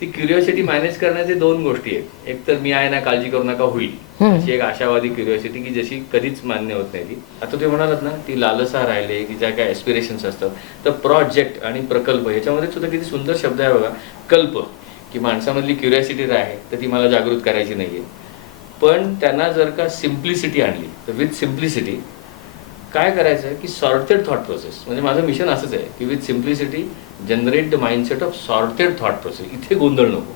ती curiosity manage करण्याचे दोन गोष्टी आहेत. एक तर मी आहे ना, काळजी करू नका होईल, अशी एक आशावादी क्युरिओसिटी की जशी कधीच मान्य होत नाही ती. आता तुम्ही म्हणालात ना, ती लालसा राहिले की ज्या काय एस्पिरेशन्स असतात, तर प्रोजेक्ट आणि प्रकल्प ह्याच्यामध्ये सुद्धा किती सुंदर शब्द आहे बघा. कल्प, की माणसामधली क्युरिओसिटी आहे तर ती मला जागृत करायची नाहीये, पण त्यांना जर का सिम्प्लिसिटी आणली तर विथ सिम्प्लिसिटी काय करायचं की सॉर्टेड थॉट प्रोसेस. म्हणजे माझं मिशन असंच आहे की with simplicity generate the mindset of sorted thought process. इथे गोंधळ नको.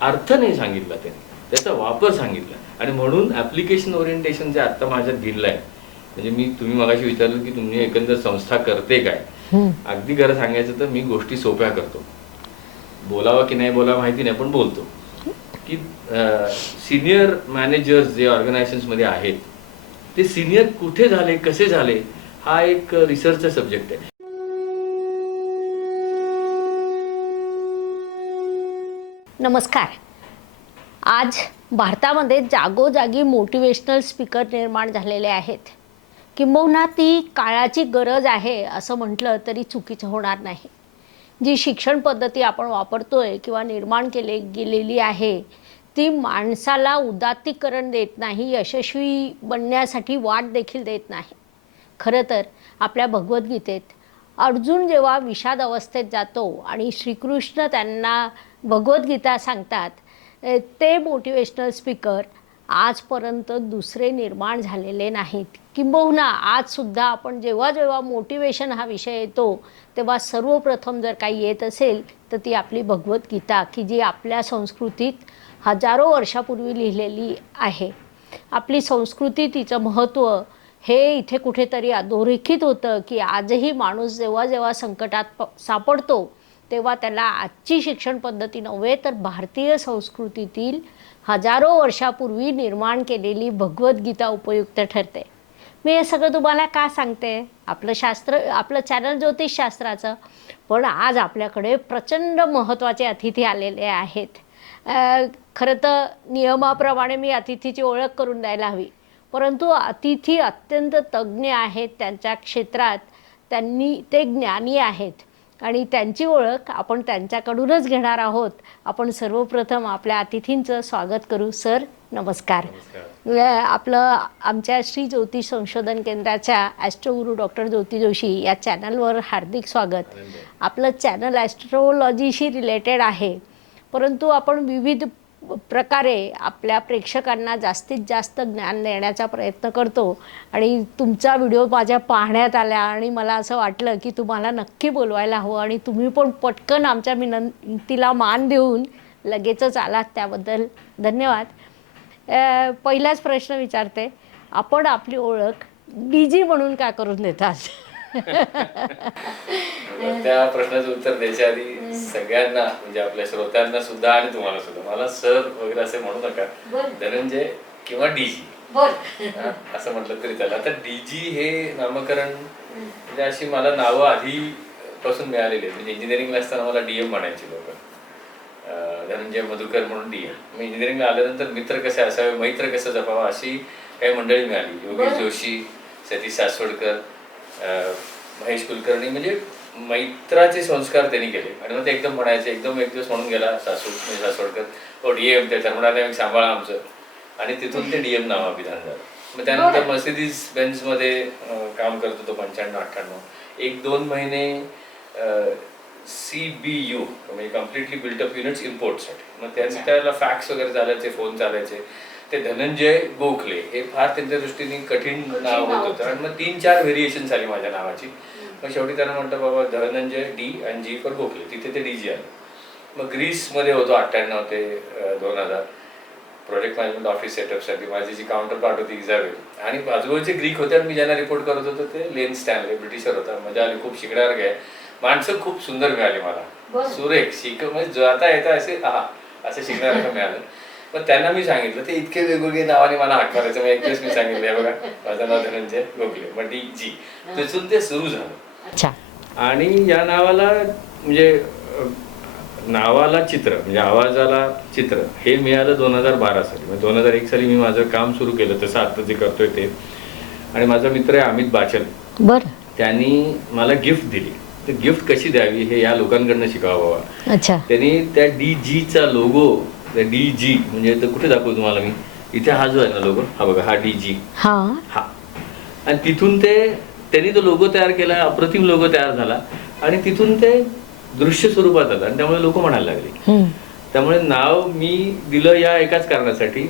अर्थ नाही सांगितला त्याने, त्याचा वापर सांगितला. आणि म्हणून ॲप्लिकेशन ओरिएंटेशन जे आत्ता माझ्यात दिलं आहे, म्हणजे तुम्ही मगाशी विचारलं की तुम्ही एकंदर संस्था करते काय. अगदी खरं सांगायचं तर मी गोष्टी सोप्या करतो. बोलावं की नाही बोलावं माहिती नाही, पण बोलतो की सिनियर मॅनेजर्स जे ऑर्गनायझेशन्समध्ये आहेत ते सिनियर कुठे झाले, कसे झाले, हा एक रिसर्चचा सब्जेक्ट आहे. नमस्कार. आज भारतामध्ये जागोजागी मोटिवेशनल स्पीकर निर्माण झालेले आहेत. किंबहुना ती काळाची गरज आहे असं म्हटलं तरी चुकीचं होणार नाही. जी शिक्षण पद्धती आपण वापरतोय किंवा निर्माण गेलेली आहे ती माणसाला उदात्तीकरण देत नाही, यशस्वी बनण्यासाठी वाट देखील देत नाही. खरं तर आपल्या भगवद्गीतेत अर्जुन जेव्हा विषाद अवस्थेत जातो आणि श्रीकृष्ण त्यांना भगवद्गीता सांगतात, ते मोटिवेशनल स्पीकर आजपर्यंत दुसरे निर्माण झालेले नाहीत. किंबहुना आजसुद्धा आपण जेव्हा जेव्हा मोटिवेशन हा विषय येतो तेव्हा सर्वप्रथम जर काही येत असेल तर ती आपली भगवद्गीता, की जी आपल्या संस्कृतीत हजारो वर्षापूर्वी लिहिलेली आहे. आपली संस्कृती, तिचं महत्त्व हे इथे कुठेतरी अधोरेखित होतं की आजही माणूस जेव्हा जेव्हा संकटात सापडतो तेव्हा त्याला आजची शिक्षण पद्धती नव्हे तर भारतीय संस्कृतीतील हजारो वर्षापूर्वी निर्माण केलेली भगवद्गीता उपयुक्त ठरते. मी हे सगळं तुम्हाला का सांगते? आपलं चॅनल ज्योतिषशास्त्राचं, पण आज आपल्याकडे प्रचंड महत्त्वाचे अतिथी आलेले आहेत. खरं तर नियमाप्रमाणे मी अतिथीची ओळख करून द्यायला हवी, परंतु अतिथी अत्यंत तज्ज्ञ आहेत त्यांच्या क्षेत्रात. ते ज्ञानी आहेत आणि त्यांची ओळख आपण त्यांच्याकडूनच घेणार आहोत. आपण सर्वप्रथम आपल्या अतिथींचं स्वागत करू. सर नमस्कार. आमच्या श्री ज्योतिष संशोधन केंद्राच्या ॲस्ट्रोगुरू डॉक्टर ज्योती जोशी या चॅनलवर हार्दिक स्वागत. आपलं चॅनल ॲस्ट्रोलॉजीशी रिलेटेड आहे, परंतु आपण विविध प्रकारे आपल्या प्रेक्षकांना जास्तीत जास्त ज्ञान देण्याचा प्रयत्न करतो. आणि तुमचा व्हिडिओ माझ्या पाहण्यात आला आणि मला असं वाटलं की तुम्हाला नक्की बोलवायला हवं, आणि तुम्ही पण पटकन आमच्या विनंतीला मान देऊन लगेचच आलात, त्याबद्दल धन्यवाद. पहिलाच प्रश्न विचारते, आपण आपली ओळख डीजी म्हणून का करून देतात? त्या प्रश्नाचं उत्तर द्यायच्या आधी सगळ्यांना, म्हणजे आपल्या श्रोत्यांना सुद्धा आणि तुम्हाला सुद्धा, मला सर वगैरे असे म्हणू नका. धनंजय किंवा डीजी असं म्हटलं तरी त्याला. आता डीजी हे नामकरण म्हणजे अशी मला नावं आधीपासून मिळालेली आहेत. म्हणजे इंजिनिअरिंगला असताना मला डीएम म्हणायचे लोक, धनंजय मधुकर म्हणून डीएम. मी इंजिनिअरिंगला आल्यानंतर मित्र कसे असावे, मैत्र कसं जपावा, अशी काही मंडळी मिळाली. योगेश जोशी, सतीश सासवडकर, महेश कुलकर्णी, म्हणजे मैत्राचे संस्कार त्यांनी केले. आणि मग ते एकदम म्हणायचे. एकदम एक दिवस म्हणून गेला सासवडकर, ओ डीएम, त्या म्हणाले सांभाळा आमचं. आणि तिथून ते डीएम नावाभिधान झालं. मग त्यानंतर मर्सिडीज बेन्झमध्ये काम करत होतो 95-98. 1-2 महिने CBU म्हणजे कम्प्लिटली बिल्टअप युनिट्स इम्पोर्टसाठी. मग त्याला फॅक्स वगैरे चालायचे, फोन चालायचे. ते धनंजय गोखले हे फार त्यांच्या दृष्टीने कठीण नाव होत होतं. आणि मग 3-4 व्हेरिएशन झाली माझ्या नावाची. मग शेवटी त्यांना म्हटलं बाबा धनंजय डी आणि जी फॉर गोखले, तिथे ते डीजी आलं. मग ग्रीसमध्ये होतो 98 ते 2000 प्रोजेक्ट मॅनेजमेंट ऑफिस सेटअपसाठी. माझी जी काउंटर पार्ट होती इझाबेल, आणि बाजूचे ग्रीक होते. आणि मी ज्यांना रिपोर्ट करत होतो ते लेन स्टॅनले, ब्रिटिशर होता. मजा आली, खूप शिकण्यासारखं आहे. माणसं खूप सुंदर मिळाली मला, सुरेख, म्हणजे जाता येता असे असं शिकण्यासारखं मिळालं. पण त्यांना मी सांगितलं, ते इतके वेगवेगळे नावाने मला हाक मारायचं. मग एक दिवस मी सांगितलं, बघा माझं नाव धनंजय गोखले, मग डी जी. तिथून ते सुरू झालं. आणि या नावाला म्हणजे नावाला चित्र, म्हणजे आवाजाला चित्र हे मिळालं 2012 साली. म्हणजे 2001 साली मी माझं काम सुरू केलं, तसं आता जे करतोय ते. आणि माझा मित्र आहे अमित बाचल, त्यांनी मला गिफ्ट दिली. ते गिफ्ट कशी द्यावी हे या लोकांकडनं शिकावं बाबा. अच्छा. त्यांनी त्या DG लोगो, DG म्हणजे तर कुठे दाखवू तुम्हाला मी, इथे हा जो आहे ना लोगो, हा बघा, हा DG, हा, आणि तिथून त्यांनी तो लोगो तयार केला, अप्रतिम लोगो तयार झाला आणि तिथून ते दृश्य स्वरूपात आलं आणि त्यामुळे लोक म्हणायला लागले. त्यामुळे नाव मी दिलं या एकाच कारणासाठी,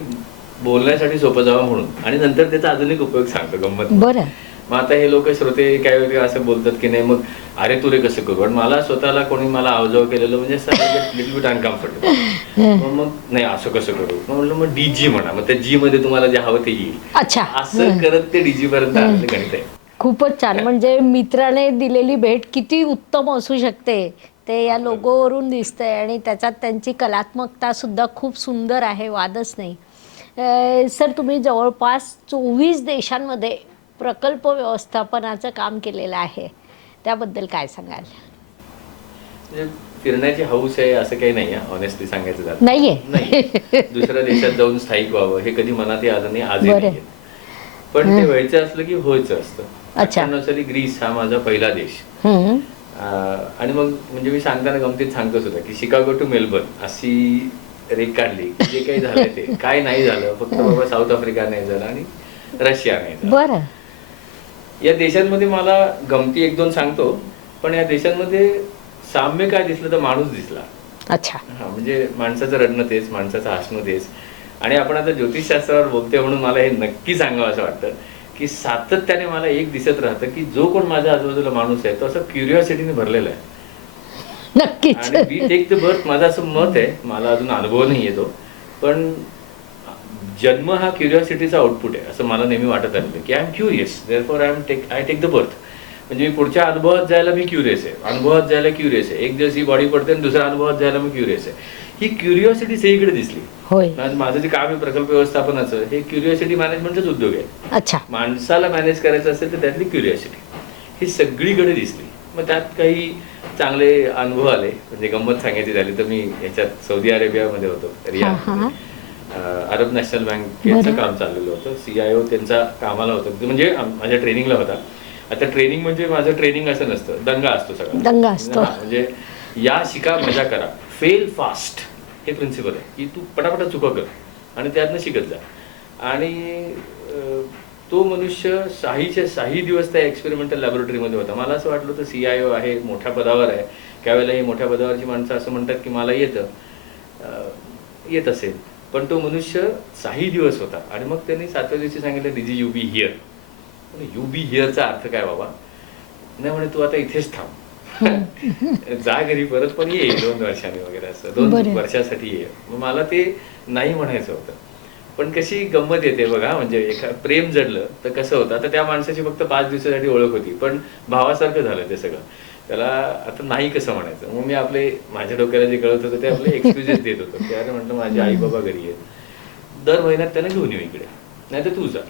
बोलण्यासाठी सोपं जावं म्हणून, आणि नंतर त्याचा अजून एक उपयोग सांगतो गंमत. बरं. मग आता हे लोक श्रोते काय वेगळे असं बोलतात की नाही मग अरे तुरे कसं करू, आणि मला स्वतःला कोणी मला आवजाव केलेलं म्हणजे लिटल बिट अनकम्फर्टेबल. मग नाही असं कसं करू, मग म्हटलं मग DG म्हणा, मग त्या G मध्ये तुम्हाला जे हवं ते येईल. अच्छा. असं करत ते DG पर्यंत आलेलं गणित आहे. खूपच छान. म्हणजे मित्राने दिलेली भेट किती उत्तम असू शकते ते या लोगोवरून दिसतंय आणि त्याच्यात त्यांची कलात्मकता सुद्धा खूप सुंदर आहे, वादच नाही. सर, तुम्ही जवळपास 24 देशांमध्ये प्रकल्प व्यवस्थापनाचं काम केलेलं आहे, त्याबद्दल काय सांगाल? फिरण्याची हौस आहे असं काही नाही आहे, ऑनेस्टली सांगायचं झालं नाहीये. नाही. दुसऱ्या देशात जाऊन स्थायिक व्हावं हे कधी मनातही आलं नाही, आजही नाहीये. पण ते व्हायचं असलं की व्हायचं असतं. 98 साली ग्रीस हा माझा पहिला देश. आणि मग म्हणजे मी सांगताना गमतीत सांगतो सुद्धा की शिकागो टू मेलबर्न अशी रेख काढली, जे काही झालं ते काय नाही झालं, फक्त बाबा साऊथ आफ्रिका नाही झालं आणि रशिया नाही झालं. बरं. या देशांमध्ये मला गमती एक दोन सांगतो, पण या देशांमध्ये साम्य काय दिसलं तर माणूस दिसला. अच्छा. हा, म्हणजे माणसाचं रडणं तेच, माणसाचं हसणं तेच. आणि आपण आता ज्योतिषशास्त्रावर बोलतोय म्हणून मला हे नक्की सांगावं असं वाटतं की सातत्याने मला एक दिसत राहतं की जो कोण माझ्या आजूबाजूला माणूस आहे तो असं क्युरिओसिटीने भरलेला आहे. नक्कीच. आणि वी टेक द बर्थ, माझं असं मत आहे, मला अजून अनुभव नाही येतो, पण जन्म हा क्युरिओसिटीचा आउटपुट आहे असं मला नेहमी वाटत आलेलं की I am curious, therefore I take the birth. म्हणजे मी पुढच्या अनुभवात जायला मी क्युरियस आहे, अनुभवात जायला क्युरियस आहे. एक दिवस ही बॉडी पडते आणि दुसऱ्या अनुभवात जायला मी क्युरियस आहे. ही क्युरिओसिटी सगळीकडे दिसली. माझं जे काम आहे प्रकल्प व्यवस्थापनाचं, हे क्युरिओसिटी मॅनेजमेंटचाच उद्योग आहे. अच्छा. माणसाला मॅनेज करायचं असेल तर त्यातली क्युरिओसिटी ही सगळीकडे दिसली. मग त्यात काही चांगले अनुभव आले. म्हणजे गंमत सांगायची झाली तर मी ह्याच्यात सौदी अरेबियामध्ये होतो, रियाद, अरब नॅशनल बँकेचं काम चाललेलं होतं. CIO त्यांचा कामाला होतं, म्हणजे माझ्या ट्रेनिंगला होता. आता ट्रेनिंग म्हणजे माझं ट्रेनिंग असं नसतं, दंगा असतो सगळा, दंगा असतो. म्हणजे या शिका मजा करा, फेल फास्ट हे प्रिन्सिपल आहे की तू पटापटा चुका कर आणि त्यातनं शिकत जा. आणि तो मनुष्य काही दिवस त्या एक्सपेरिमेंटल लॅबोरेटरीमध्ये होता. मला असं वाटलं होतं CIO आहे, मोठ्या पदावर आहे, त्यावेळेला ही मोठ्या पदावरची माणसं असं म्हणतात की मला येत असेल, पण तो मनुष्य 6 दिवस होता. आणि मग त्यांनी 7व्या दिवशी सांगितलं DG you be here. You be हिअरचा अर्थ काय बाबा? नाही म्हणे तू आता इथेच थांब, जा घरी परत, पण ये 2 वर्षांनी वगैरे, असं 2 वर्षासाठी ये. मग मला ते नाही म्हणायचं होतं. पण कशी गंमत येते बघा, म्हणजे प्रेम जडलं तर कसं होतं. आता त्या माणसाची फक्त 5 दिवसासाठी ओळख होती, पण भावासारखं झालं ते सगळं. त्याला आता नाही कसं म्हणायचं. मग मी माझ्या डोक्याला जे कळत होतं ते आपले एक्सक्युजेस देत होतो की अरे म्हटलं माझे आई बाबा घरी आहेत, दर महिन्यात त्यांना घेऊन येऊ इकडे, नाही तर तू जा.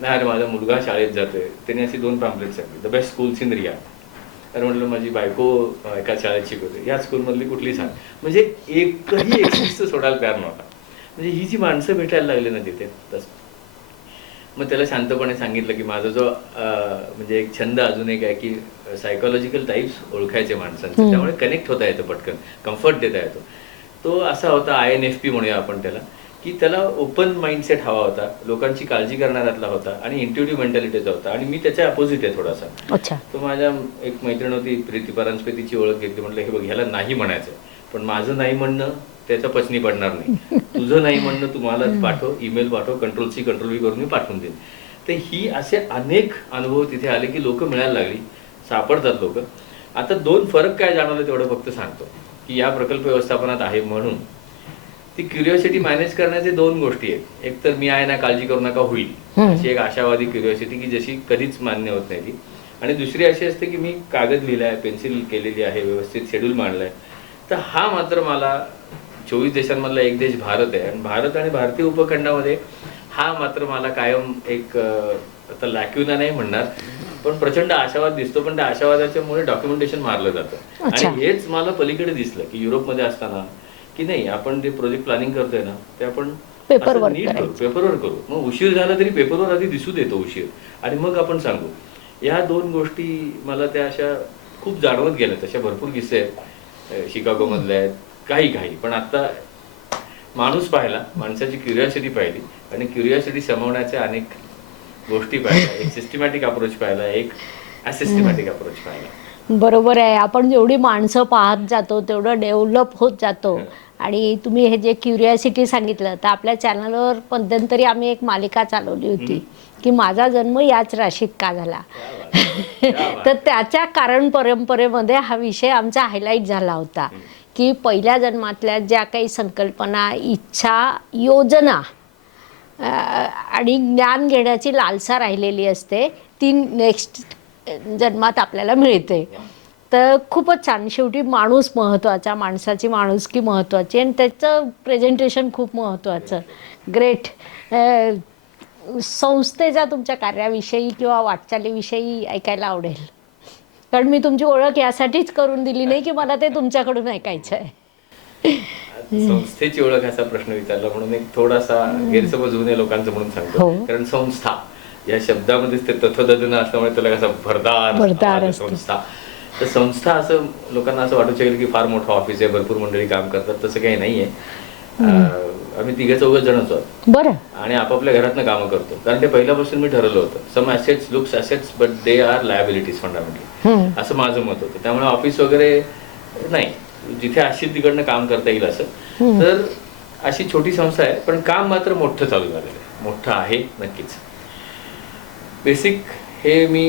नाही अरे माझा मुलगा शाळेत जातोय, त्यांनी अशी 2 pamphlet Sangli, the best schools in Riyadh. अरे म्हटलं माझी बायको एका शाळेत शिकवते, या स्कूलमधली कुठली सांग. म्हणजे एकही एक्सक्यूज सोडायला तयार नव्हता. म्हणजे ही जी माणसं भेटायला लागली ना तिथे, तसं मग त्याला शांतपणे सांगितलं की माझा जो म्हणजे एक छंद अजून एक आहे की सायकोलॉजिकल टाईप्स ओळखायचे माणसांचे, त्यामुळे कनेक्ट होता येतं, पटकन कम्फर्ट देता येतो. तो असा होता INFP म्हणूया आपण त्याला, की त्याला ओपन माइंडसेट हवा होता, लोकांची काळजी करणाऱ्यातला होता आणि इंट्युटिव्ह मेंटॅलिटीचा होता. आणि मी त्याच्या अपोजिट आहे थोडासा. तो माझ्या एक मैत्रीण होती प्रीती परांजपे, तिची ओळख घेतली. म्हटलं हे बघ, ह्याला नाही म्हणायचं, पण माझं नाही म्हणणं त्याचा पचनी पडणार नाही, तुझं नाही म्हणणं तुम्हाला पाठव, ईमेल पाठव, कंट्रोल C कंट्रोल V करून मी पाठवून देईन. तर ही असे अनेक अनुभव तिथे आले की लोक मिळायला लागली, सापडतात लोक. आता 2 फरक काय जाणवलं तेवढं फक्त सांगतो की या प्रकल्प व्यवस्थापनात आहे म्हणून ती क्युरिओसिटी मॅनेज करण्याचे 2 गोष्टी आहेत. एक तर मी आहे ना, काळजी करू नका, होईल, अशी एक आशावादी क्युरिओसिटी की जशी कधीच मान्य होत नाही ती. आणि दुसरी अशी असते की मी कागद लिहिलाय, पेन्सिल केलेली आहे, व्यवस्थित शेड्यूल मांडलाय. तर हा मात्र मला 24 देशांमधला एक देश भारत आहे, आणि भारत आणि भारतीय उपखंडामध्ये हा मात्र मला कायम एक आता लॅक्युना नाही म्हणणार, पण प्रचंड आशावाद दिसतो. पण त्या आशावादाच्यामुळे डॉक्युमेंटेशन मारलं जातं. आणि हेच मला पलीकडे दिसलं की युरोपमध्ये असताना की नाही, आपण जे प्रोजेक्ट प्लॅनिंग करतोय ना ते आपण पेपरवर करू. मग उशीर झाला तरी पेपरवर आधी दिसू देतो उशीर, आणि मग आपण सांगू. या 2 गोष्टी मला त्या अशा खूप जाणवत गेलं. तशा भरपूर किस्से आहेत शिकागो मधले आहेत, काही पण आता माणूस पाहिला, माणसाची क्युरिओसिटी पाहिली आणि क्युरिओसिटी समवण्याच्या अनेक गोष्टी पाहिल्या, एक सिस्टमॅटिक अप्रोच पाहिला, एक असिस्टमॅटिक अप्रोच पाहिला. बरोबर आहे. आपण जेवढी माणसं पाहत जातो तेवढं डेव्हलप होत जातो. आणि तुम्ही हे जे क्युरिओसिटी सांगितलं, तर आपल्या चॅनलवर मध्यंतरी आम्ही एक मालिका चालवली होती की माझा जन्म याच राशीत का झाला. तर त्याच्या कारण परंपरेमध्ये हा विषय आमचा हायलाईट झाला होता की पहिल्या जन्मातल्या ज्या काही संकल्पना, इच्छा, योजना आणि ज्ञान घेण्याची लालसा राहिलेली असते ती नेक्स्ट जन्मात आपल्याला मिळते. तर खूपच छान. शेवटी माणूस महत्त्वाचा, माणसाची माणुसकी महत्त्वाची आणि त्याचं प्रेझेंटेशन खूप महत्त्वाचं. ग्रेट. संस्थेच्या तुमच्या कार्याविषयी किंवा वाटचालीविषयी ऐकायला आवडेल, कारण मी तुमची ओळख यासाठीच करून दिली नाही की मला ते तुमच्याकडून ऐकायचं आहे. संस्थेची ओळख असा प्रश्न विचारला म्हणून एक थोडासा गैरसमज होऊ नये लोकांचं म्हणून सांगतो. कारण संस्था या शब्दामध्येच ते तथोदधन असल्यामुळे त्याला कसा भरदार संस्था. तर संस्था असं लोकांना असं वाटू शकेल की फार मोठं ऑफिस आहे, भरपूर मंडळी काम करतात. तसं काही नाहीये. आम्ही 3-4 जणच आहोत. बरं. आणि आपापल्या घरातनं कामं करतो. कारण ते पहिल्यापासून मी ठरवलं होतं, some assets looks assets but they are liabilities fundamentally, असं माझं मत होतं. त्यामुळे ऑफिस वगैरे नाही, जिथे अशी तिकडनं काम करता येईल असं. तर अशी छोटी संस्था आहे, पण काम मात्र मोठं चालू झालेलं आहे. मोठं आहे नक्कीच. बेसिक हे मी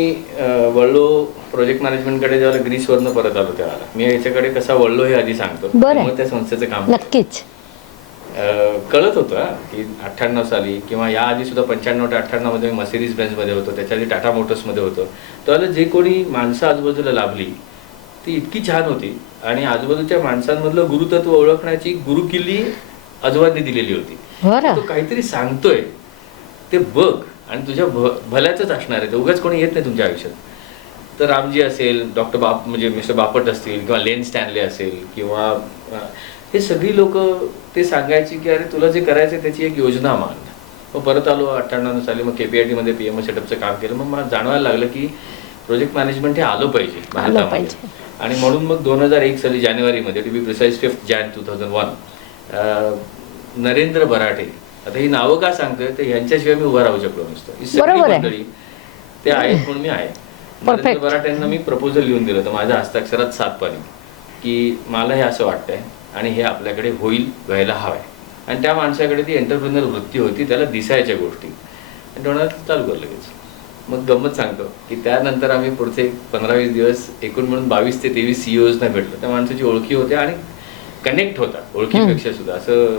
वळलो प्रोजेक्ट मॅनेजमेंटकडे जेव्हा ग्रीसवरनं परत आलो तेव्हा मी याच्याकडे कसा वळलो हे आधी सांगतो, मग त्या संस्थेचं काम नक्कीच कळत होतं की 98 साली किंवा या आधी सुद्धा 95 ते 98 मध्ये मी मर्सिडीज बेंझमध्ये होतो, त्याच्या आधी टाटा मोटर्समध्ये होतो. त्यावेळेला जे कोणी माणसं आजूबाजूला लाभली ती इतकी छान होती आणि आजूबाजूच्या माणसांमधलं गुरुतत्व ओळखण्याची गुरुकिल्ली आजोबांनी दिलेली होती. तो काहीतरी सांगतोय ते बघ आणि तुझ्या भल्याचंच असणार आहे, ते उगाच कोणी येत नाही तुमच्या आयुष्यात. तर रामजी असेल, डॉक्टर म्हणजे मिस्टर बापट असतील किंवा लेन स्टॅनले असेल किंवा हे सगळी लोक ते सांगायची की अरे तुला जे करायचं त्याची एक योजना मान. मग परत आलो 98 साली, मग KPIT मध्ये PMO सेटअपचं काम केलं. मग मला जाणवायला लागलं की प्रोजेक्ट मॅनेजमेंट हे आलं पाहिजे भारतामध्ये. आणि म्हणून मग 2001 साली जानेवारीमध्ये, टू बी प्रिसाइज 5 जानेवारी 2001, नरेंद्र बराटे, आता ही नावं का सांगतोय तर ह्यांच्याशिवाय मी उभा राहू शकलो नसतो. ही सगळी मंडळी ते आहेत म्हणून मी आहे. नरेंद्र बराटेंना मी प्रपोजल लिहून दिलं होतं माझ्या हस्ताक्षरात 7 पानी की मला हे असं वाटतंय आणि हे आपल्याकडे व्हायला हवंय. आणि त्या माणसाकडे ती एंटरप्रेन्युअर वृत्ती होती, त्याला दिसायच्या गोष्टी. आणि चालू करलं लगेच. मग गंमत सांगतो की त्यानंतर आम्ही पुढचे 15-20 दिवस एकूण म्हणून 22 ते 23 CEOs ना भेटलो. त्या माणसाची ओळखी होत्या आणि कनेक्ट होता ओळखीपेक्षा सुद्धा असं.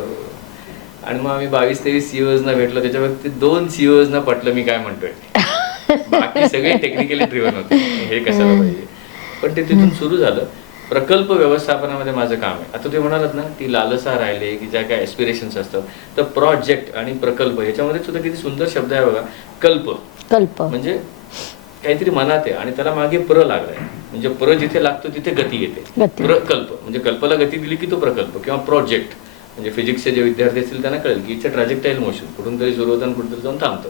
आणि मग आम्ही 22-23 CEOs ना भेटलो. त्याच्यामध्ये 2 CEOs ना पटलं मी काय म्हणतोय. बाकी सगळे टेक्निकली ड्रिव्हन होते, हे कशाला पाहिजे. पण ते तिथून सुरू झालं. प्रकल्प व्यवस्थापनामध्ये माझं काम आहे. आता तुम्ही म्हणालात ना की लालसा राहिले की ज्या काय ॲस्पिरेशन्स असतात, तर प्रोजेक्ट आणि प्रकल्प ह्याच्यामध्ये सुद्धा किती सुंदर शब्द आहे बघा. कल्प म्हणजे काहीतरी मनात आहे आणि त्याला मागे प्र लागलाय. म्हणजे प्र जिथे लागतो तिथे गती येते. प्रकल्प म्हणजे कल्पला गती दिली की तो प्रकल्प किंवा प्रोजेक्ट. म्हणजे फिजिक्सचे जे विद्यार्थी असतील त्यांना कळेल की इट्स अ ट्रॅजेक्टाईल मोशन, कुठून तरी सुरू होतं आणि कुठेतरी जाऊन थांबतं.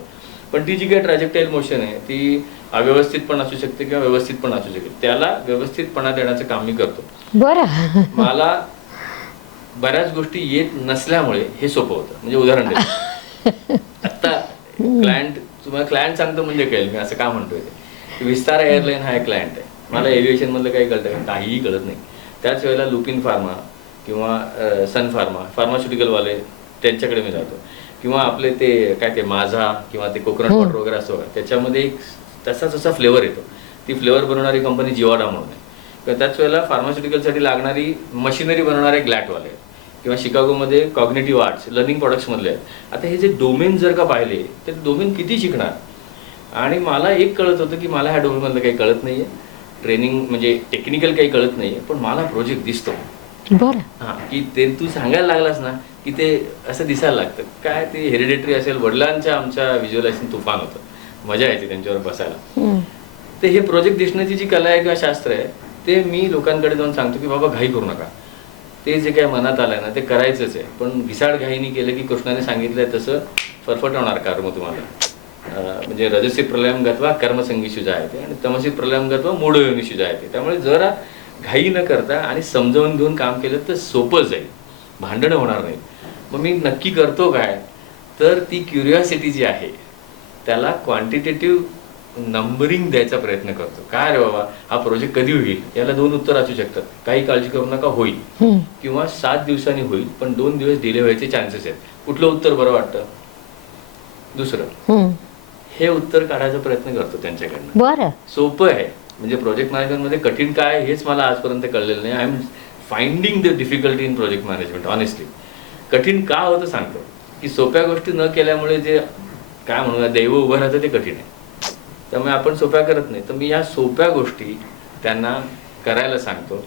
पण ती जी काही ट्रॅजेक्टाईल मोशन आहे ती अव्यवस्थित पण असू शकते किंवा व्यवस्थित पण असू शकते. त्याला व्यवस्थितपणा देण्याचं काम मी करतो. मला बऱ्याच गोष्टी येत नसल्यामुळे हे सोपं होतं. म्हणजे उदाहरण देतो, आता तुम्हाला क्लायंट सांगतो म्हणजे कळेल मी असं का म्हणतोय ते. विस्तारा एअरलाईन हा एक क्लायंट आहे. मला एव्हिएशन मधलं काही कळतं काहीही कळत नाही. त्याच वेळेला लुपिन फार्मा किंवा सन फार्मास्युटिकलवाले त्यांच्याकडे मी जातो. किंवा आपले ते काय ते माझा किंवा ते कोकोनट वॉटर वगैरे असं त्याच्यामध्ये एक तसा फ्लेवर येतो. ती फ्लेवर बनवणारी कंपनी जिवाडा म्हणून आहे. किंवा त्याच वेळेला फार्मास्युटिकलसाठी लागणारी मशिनरी बनवणारे ग्लॅटवाले किंवा शिकागोमध्ये कॉग्निटिव्ह आर्ट्स लर्निंग प्रोडक्ट्समधले आहेत. आता हे जे डोमेन जर का पाहिले तर डोमेन किती शिकणार. आणि मला एक कळत होतं की मला ह्या डोमेनमधलं काही कळत नाही आहे, ट्रेनिंग म्हणजे टेक्निकल काही कळत नाही आहे, पण मला प्रोजेक्ट दिसतो. हां, की ते तू सांगायला लागलास ना की ते असं दिसायला लागतं. काय ते हेरिडेटरी असेल, वडिलांच्या आमच्या व्हिज्युअलायझेशन तुफान होतं, मजा यायची त्यांच्यावर बसायला. ते हे प्रोजेक्ट दिसण्याची जी कला आहे किंवा शास्त्र आहे ते मी लोकांकडे जाऊन सांगतो की बाबा घाई करू नका, ते जे काय मनात आलंय ना ते करायचंच आहे. पण घिसाड घाईनी केलं की कृष्णाने सांगितलंय तसं फरफट होणार कार मग तुम्हाला. म्हणजे रजसी प्रलयम गत्वा कर्मसंगीषु जायते आणि तमसी प्रलयम गत्वा मूढयोनिषु जायते. त्यामुळे जरा घाई न करता आणि समजावून घेऊन काम केलं तर सोपं जाईल, भांडणं होणार नाही. मग मी नक्की करतो काय, तर ती क्युरिओसिटी जी आहे त्याला क्वांटिटेटिव्ह नंबरिंग द्यायचा प्रयत्न करतो. काय रे बाबा, हा प्रोजेक्ट कधी होईल, याला 2 उत्तर असू शकतात. काही काळजी करू नका, होईल, किंवा 7 दिवसांनी होईल, पण 2 दिवस डिले व्हायचे चान्सेस आहेत. कुठलं उत्तर बरं वाटतं? दुसरं. हे उत्तर काढायचा प्रयत्न करतो त्यांच्याकडनं. बरं, सोपं आहे. म्हणजे प्रोजेक्ट मॅनेजमेंट मध्ये कठीण काय हेच मला आजपर्यंत कळलेलं नाही. I am finding the difficulty in project management honestly. कठीण का होतं सांगतो, की सोप्या गोष्टी न केल्यामुळे जे काय म्हणूया दैव उभं राहतं ते कठीण आहे. त्यामुळे आपण सोप्या करत नाही. तर मी या सोप्या गोष्टी त्यांना करायला सांगतो.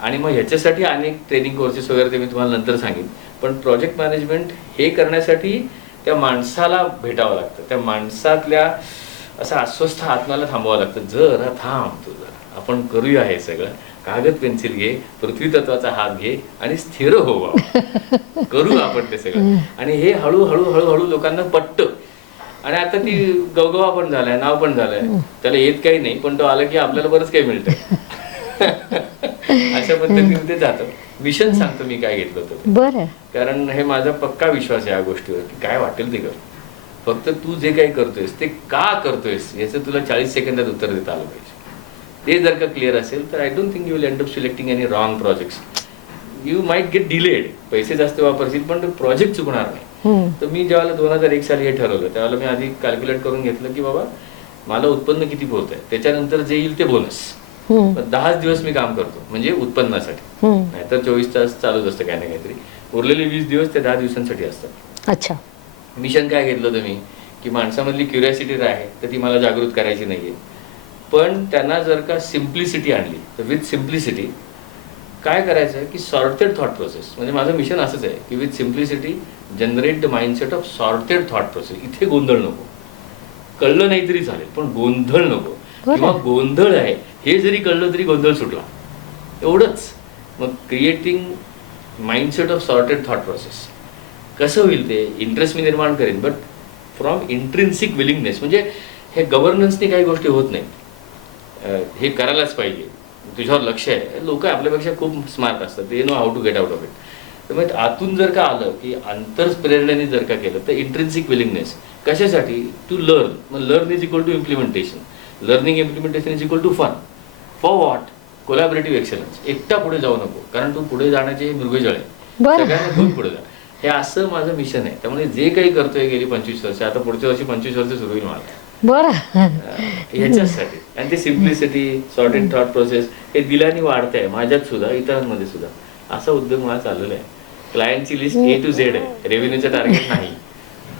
आणि मग ह्याच्यासाठी अनेक ट्रेनिंग कोर्सेस वगैरे ते मी तुम्हाला नंतर सांगेन. पण प्रोजेक्ट मॅनेजमेंट हे करण्यासाठी त्या माणसाला भेटावं लागतं. त्या माणसातल्या असं अस्वस्थ आत्म्याला थांबवावं लागतं. जरा थांब, तू जरा आपण करूया हे सगळं. कागद पेन्सिल घे, पृथ्वी तत्वाचा हात घे आणि स्थिर हो बाबा, करू आपण ते सगळं. आणि हे हळूहळू हळूहळू लोकांना पटतं. आणि आता ती गवगवा पण झालाय, नाव पण झालंय, त्याला येत काही नाही, पण तो आला की आपल्याला बरंच काही मिळतं. अशा पद्धतीने ते जातं. मिशन सांगतो मी काय घेतलं होतं. बरं, कारण हे माझा पक्का विश्वास आहे या गोष्टीवर, की काय वाटेल ते कर. फक्त तू जे काही करतोयस ते का करतोयस याचं तुला 40 सेकंदात उत्तर देता आलं पाहिजे. ते जर का क्लिअर असेल तर I don't think you will end up selecting any wrong projects. You might get delayed, पैसे जास्त वापरशील पण प्रोजेक्ट चुकणार नाही. तर मी ज्यावेळेला 2001 साली हे ठरवलं त्यावेळेला मी आधी कॅल्क्युलेट करून घेतलं की बाबा मला उत्पन्न किती होत आहे, त्याच्यानंतर जे येईल ते बोनस. 10 दिवस मी काम करतो म्हणजे उत्पन्नासाठी, नाहीतर 24 तास चालूच असतं काय ना काहीतरी. उरलेले 20 दिवस ते 10 दिवसांसाठी असतात. अच्छा. मिशन काय घेतलं होतं मी, की माणसामधली क्युरिओसिटी आहे तर ती मला जागृत करायची नाहीये, पण त्यांना जर का सिम्प्लिसिटी आणली तर विथ सिम्प्लिसिटी काय करायचं आहे की सॉर्टेड थॉट प्रोसेस. म्हणजे माझं मिशन असंच आहे की with simplicity generate the mindset of sorted thought process. इथे गोंधळ नको, कळलं नाही तरी चालेल पण गोंधळ नको, किंवा गोंधळ आहे हे जरी कळलं तरी गोंधळ सुटला, एवढंच. मग creating mindset of sorted thought process कसं होईल ते इंटरेस्ट मी निर्माण करेन, बट फ्रॉम इंट्रिन्सिक विलिंगनेस. म्हणजे हे गव्हर्नन्सने काही गोष्टी होत नाहीत, हे करायलाच पाहिजे, तुझ्यावर लक्ष आहे. लोक आपल्यापेक्षा खूप स्मार्ट असतात, ते know how to get out of it. त्यामुळे आतून जर का आलं की अंतर्प्रेरणेने जर का केलं तर इंट्रिन्सिक विलिंगनेस कशासाठी, टू लर्न. मग learn is equal to implementation, learning implementation is equal to fun. For what? Collaborative excellence. एकटा पुढे जाऊ नको, कारण तू पुढे जाण्याचे मृगजळ आहे, सगळ्यांना घेऊन पुढे जा. हे असं माझं मिशन आहे. त्यामुळे जे काही करतोय गेली 25 वर्ष, आता पुढच्या वर्षी 25 वर्ष सुरू होईल मला ह्याच्यासाठी. आणि ते सिम्प्लिसिटी, सॉर्टेड थॉट प्रोसेस हे दिल्याने वाढतंय माझ्यात सुद्धा, इतरांमध्ये सुद्धा. असा उद्योग मला चाललेला आहे. क्लायंटची लिस्ट A to Z आहे, रेव्हेन्यूचं टार्गेट नाही,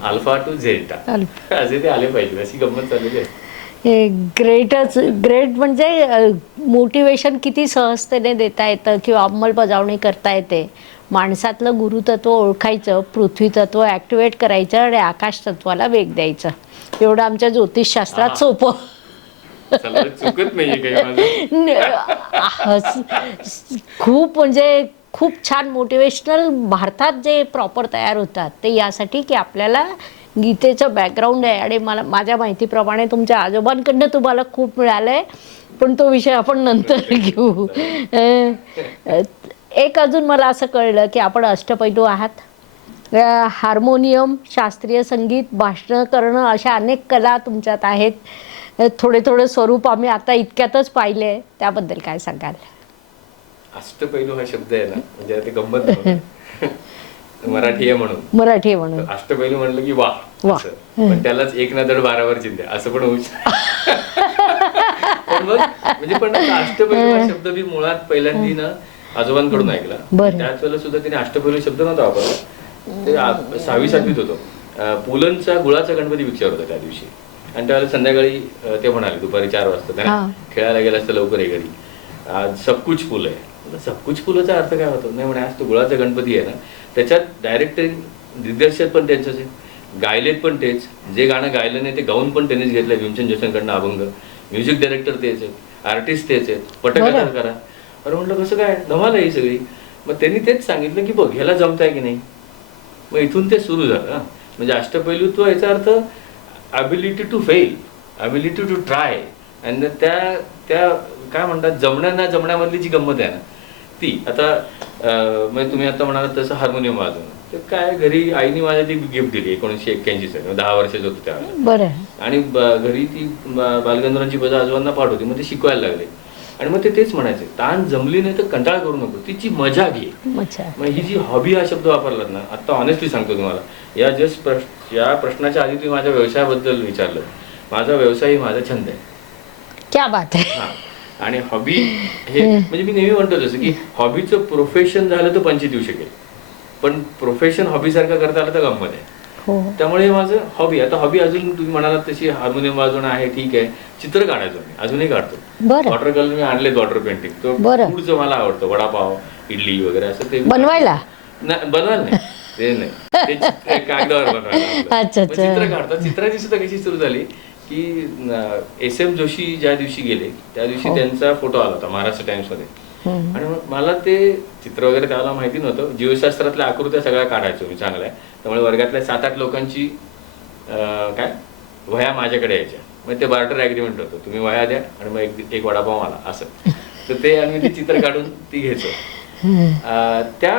अल्फा टू झेटा असे ते आले पाहिजे, अशी गंमत चाललेली आहे. ग्रेटच, ग्रेट. म्हणजे मोटिवेशन किती सहजतेने देता येतं किंवा अंमलबजावणी करता येते. माणसातलं गुरुतत्व ओळखायचं, पृथ्वीतत्व ॲक्टिवेट करायचं आणि आकाश तत्वाला वेग द्यायचं. एवढं आमच्या ज्योतिषशास्त्रात सोपं. चुकत नाहीये खूप म्हणजे खूप छान मोटिवेशनल भारतात जे प्रॉपर तयार होतात ते यासाठी की आपल्याला गीतेचं बॅकग्राऊंड आहे. आणि मला माझ्या माहितीप्रमाणे तुमच्या आजोबांकडनं तुम्हाला खूप मिळालं आहे, पण तो विषय आपण नंतर घेऊ. एक अजून मला असं कळलं की आपण अष्टपैलू आहात. हार्मोनियम, शास्त्रीय संगीत, भाषणं करणं अशा अनेक कला तुमच्यात आहेत. थोडे थोडे स्वरूप आम्ही आता इतक्यातच पाहिले आहे, त्याबद्दल काय सांगाल? अष्टपैलू हा शब्द आहे ना, म्हणजे ते गंमत मराठी आहे म्हणून अष्टपैलू म्हणलं की वा, पण त्यालाच एक ना धड 12 वर चिंध्या असं पण होऊ शकतं. पण मग म्हणजे पण अष्टपैलू हा शब्द मी मुळात पहिल्यांदी ना आजोबांकडून ऐकला. त्याच वेळेला सुद्धा तिने अष्टपैलू शब्द नव्हता वापरला. ते 6वी-7वीत होतो. पुलंचा गुळाचा गणपती पिक्चर होता त्या दिवशी, आणि त्यावेळेला संध्याकाळी ते म्हणाले दुपारी 4 वाजता खेळायला गेला असतं लवकर आहे घरी, आज सबकुछ फुल आहे. सबकुछ फुलाचा अर्थ काय होतो? नाही म्हणे आज तो गुळाचा गणपती आहे ना, त्याच्यात डायरेक्टर दिग्दर्शक पण त्यांचंच आहे, गायलेत पण तेच, जे गाणं गायलं नाही ते गाऊन पण त्यांनीच घेतलंय भीमसेन जोशींकडनं अभंग, म्युझिक डायरेक्टर तेच आहेत, आर्टिस्ट तेच आहेत, पटकथा करा. अरे म्हटलं कसं काय, धमाल आहे ही सगळी. मग त्यांनी तेच सांगितलं की बघ ह्याला जमताय की नाही. मग इथून ते सुरू झालं. म्हणजे अष्टपैलुत्व याचा अर्थ ability to fail, ability to try, आणि त्या काय म्हणतात जमण्यामधली जी गंमत आहे ना ती. आता म्हणजे तुम्ही आता म्हणालात तसं हार्मोनियम वाजवणं, तर काय घरी आईने माझ्या ती गिफ्ट दिली 1981 साली, 10 वर्षाचं होतं त्यावेळेला. बरं. आणि घरी ती बालगंधर्वांची बजा आजोबांना पाठ होती, मग ते शिकवायला लागले. आणि मग ते तेच म्हणायचे, ताण जमली नाही तर कंटाळा करू नको, तिची मजा घे. मग ही जी हॉबी हा शब्द वापरलात ना, आता ऑनेस्टली सांगतो तुम्हाला, या प्रश्नाच्या आधी तुम्ही माझ्या व्यवसायाबद्दल विचारलं. माझा व्यवसाय माझा छंद आहे. क्या बात आहे. आणि हॉबी हे म्हणजे मी नेहमी म्हणतो जसं की हॉबीचं प्रोफेशन झालं तर पंचित येऊ शकेल, पण प्रोफेशन हॉबी सारखं करता आलं तर गंमत आहे. त्यामुळे माझं हॉबी, आता हॉबी अजून तुम्ही म्हणालात तशी हार्मोनियम वाजवणं आहे, ठीक आहे. चित्र काढायचो मी, अजूनही काढतो. वॉटर कलर मी आणले, वॉटर पेंटिंग. तो फूडचं मला आवडतं, वडापाव, इडली वगैरे असं ते बनवायला नाही, ते नाही, ते कागदावर बनवायला. चित्र काढतात. चित्राची सुद्धा कशी सुरू झाली की SM जोशी ज्या दिवशी गेले त्या दिवशी त्यांचा फोटो आला होता महाराष्ट्र टाइम्स मध्ये. आणि मला ते चित्र वगैरे त्याला माहिती नव्हतं. जीवशास्त्रातल्या आकृत्या सगळ्या काढायचो मी चांगल्या, त्यामुळे वर्गातल्या 7-8 लोकांची काय वह्या माझ्याकडे यायच्या. मग ते बार्टर ॲग्रीमेंट होतं, तुम्ही वह्या द्या आणि मग एक वडापाव मला असं. तर ते आणि मी ते चित्र काढून ती घ्यायचो. त्या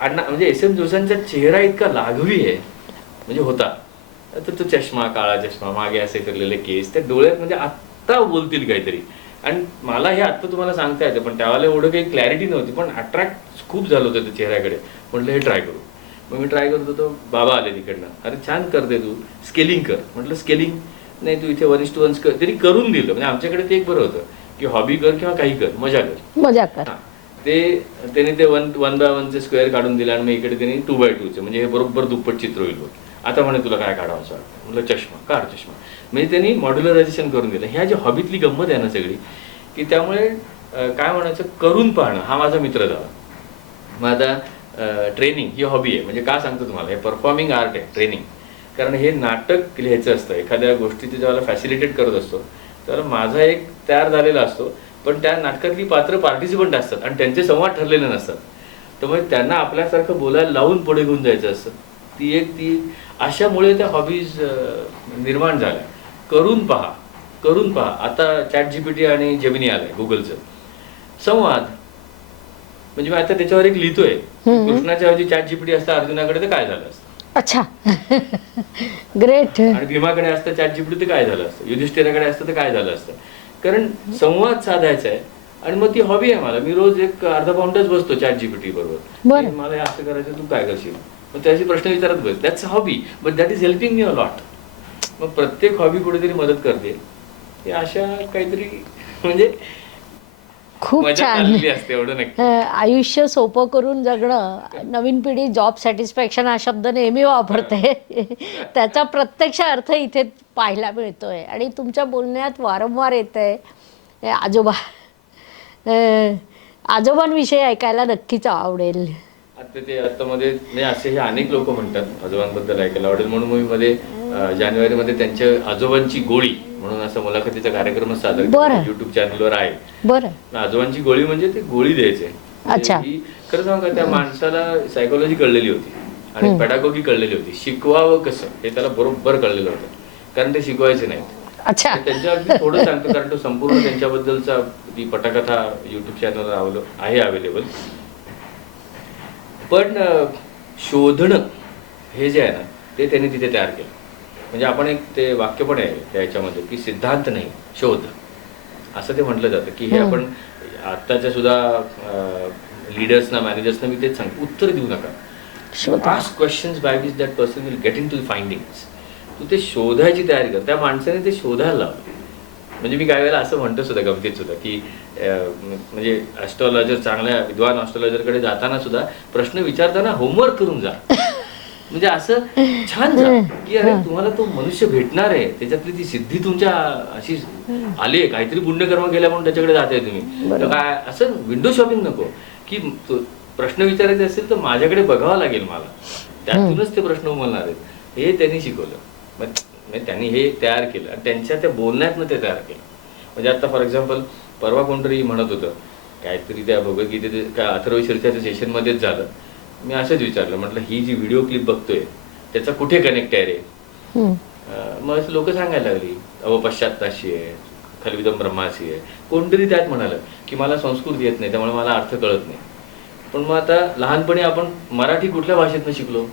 म्हणजे SM जोशांचा चेहरा इतका लाघवी आहे म्हणजे होता. तर तो चष्मा, काळा चष्मा, मागे असे फिरलेले केस, त्या डोळ्यात म्हणजे आत्ता बोलतील काहीतरी. आणि मला हे आत्ता तुम्हाला सांगता येतं, पण त्यावेळेला एवढं काही क्लॅरिटी नव्हती, पण अट्रॅक्ट खूप झालं होतं त्या चेहऱ्याकडे. म्हटलं हे ट्राय करू. मग मी ट्राय करत होतो. बाबा आले तिकडनं, अरे छान करते तू, स्केलिंग कर. म्हटलं स्केलिंग नाही, तू इथे 1:1 कर. त्यांनी करून दिलं. म्हणजे आमच्याकडे ते एक बरं होतं की हॉबी कर किंवा काही कर, मजा कर. त्यांनी ते 1x1 स्क्वेअर काढून दिला आणि मग इकडे त्यांनी 2x2 म्हणजे हे बरोबर दुप्पट चित्र होईल बघ. आता म्हणे तुला काय काढावं असं वाटतं. म्हटलं चष्मा काढ, चष्मा. म्हणजे त्यांनी मॉड्युलरायझेशन करून दिलं. ह्या जी हॉबीतली गंमत आहे ना सगळी, की त्यामुळे काय म्हणायचं, करून पाहणं हा माझा मित्र झाला. माझा ट्रेनिंग ही हॉबी आहे. म्हणजे का सांगतो तुम्हाला, हे परफॉर्मिंग आर्ट आहे ट्रेनिंग. कारण हे नाटक लिहायचं असतं, एखाद्या गोष्टीचं ज्यावेळेला फॅसिलिटेट करत असतो तर माझा एक तयार झालेला असतो, पण त्या नाटकातली पात्र पार्टिसिपंट असतात आणि त्यांचे संवाद ठरलेले नसतात. त्यामुळे त्यांना आपल्यासारखं बोलायला लावून पुढे घेऊन जायचं असतं. ती अशामुळे त्या हॉबीज निर्माण झाल्या. करून पहा. आता ChatGPT आणि जेमिनी आलाय गुगलचं, संवाद. म्हणजे मी आता त्याच्यावर एक लिहितोय, कृष्णाच्या ऐवजी ChatGPT असतं अर्जुनाकडे तर काय झालं असतं. अच्छा, ग्रेट. आणि भीमाकडे असतं ChatGPT तर काय झालं असतं, युधिष्ठिराकडे असतं तर काय झालं असतं. कारण संवाद साधायचा आहे. आणि मग ती हॉबी आहे मला. मी रोज एक अर्धा पाऊंडच बसतो ChatGPT बरोबर. मला हे असं करायचं, तू काय करशील, मग त्याचे प्रश्न विचारत बस. That's a hobby, but that is helping me a lot. मग प्रत्येक हॉबी कुठेतरी मदत करते. हे अशा काहीतरी म्हणजे खूप छान असते. एवढं नक्की आयुष्य सोपं करून जगणं. नवीन पिढी जॉब सॅटिस्फॅक्शन हा शब्द नेहमी वापरते. त्याचा प्रत्यक्ष अर्थ इथे पाहायला मिळतोय. आणि तुमच्या बोलण्यात वारंवार येत आहे आजोबांविषयी ऐकायला नक्कीच आवडेल. आता मध्ये म्हणजे असे हे अनेक लोक म्हणतात आजोबांबद्दल ऐकायला आवडेल, म्हणून मी मध्ये जानेवारीमध्ये त्यांच्या आजोबांची गोळी म्हणून असा मुलाखतीचा कार्यक्रम सादर केला. युट्यूब चॅनलवर आहे. बरं. आजोबांची गोळी म्हणजे ते गोळी द्यायचे. खरं सांगू का, त्या माणसाला सायकोलॉजी कळलेली होती आणि पेडागॉगी कळलेली होती. शिकवावं कसं हे त्याला बरोबर कळलेलं होतं, कारण ते शिकवायचे नाहीत. त्यांच्या अगदी थोडं सांगतो, कारण तो संपूर्ण त्यांच्याबद्दलचा ती पटकथा युट्यूब चॅनलवर आहे अवेलेबल. पण शोधणं हे जे आहे ना ते त्यांनी तिथे तयार केलं. म्हणजे आपण एक ते वाक्य पण आहे त्याच्यामध्ये की सिद्धांत नाही, शोध, असं ते म्हटलं जातं. की हे आपण आत्ताच्या सुद्धा लीडर्सना, मॅनेजर्सना मी तेच सांगतो, उत्तर देऊ नका. Ask questions by which that person will get into the findings. तू ते शोधायची तयारी कर. त्या माणसाने ते शोधायला लावलं. म्हणजे मी काही वेळेला असं म्हणतो सुद्धा गमतीत सुद्धा की म्हणजे ॲस्ट्रॉलॉजर, चांगल्या विद्वान ॲस्ट्रॉलॉजरकडे जाताना सुद्धा प्रश्न विचारताना होमवर्क करून जा. म्हणजे असं छान जा की अरे तुम्हाला तो मनुष्य भेटणार आहे, त्याच्यातली ती सिद्धी तुमच्या अशी आली आहे, काहीतरी पुण्यकर्म केल्या म्हणून त्याच्याकडे जाताय तुम्ही. तर काय असं विंडो शॉपिंग नको की प्रश्न विचारायचे असेल तर माझ्याकडे बघावं लागेल मला, त्यातूनच ते प्रश्न उमलणार आहेत. हे त्यांनी शिकवलं. मग त्यांनी हे तयार केलं आणि त्यांच्या त्या बोलण्यातनं ते तयार केलं. म्हणजे आता फॉर एक्झाम्पल परवा कोणतरी म्हणत होतं काहीतरी त्या भगवद्गीते काय अथर्वशीर्षाच्या सेशनमध्येच झालं. मी असंच विचारलं, म्हटलं ही जी व्हिडिओ क्लिप बघतोय त्याचा कुठे कनेक्ट आहे रे. मग लोक सांगायला लागली पश्चात्ताशी आहे, खलविदम ब्रह्माशी आहे. कोणतरी त्यात म्हणालं की मला संस्कृत येत नाही, त्यामुळे मला अर्थ कळत नाही. पण मग आता लहानपणी आपण मराठी कुठल्या भाषेतनं शिकलो?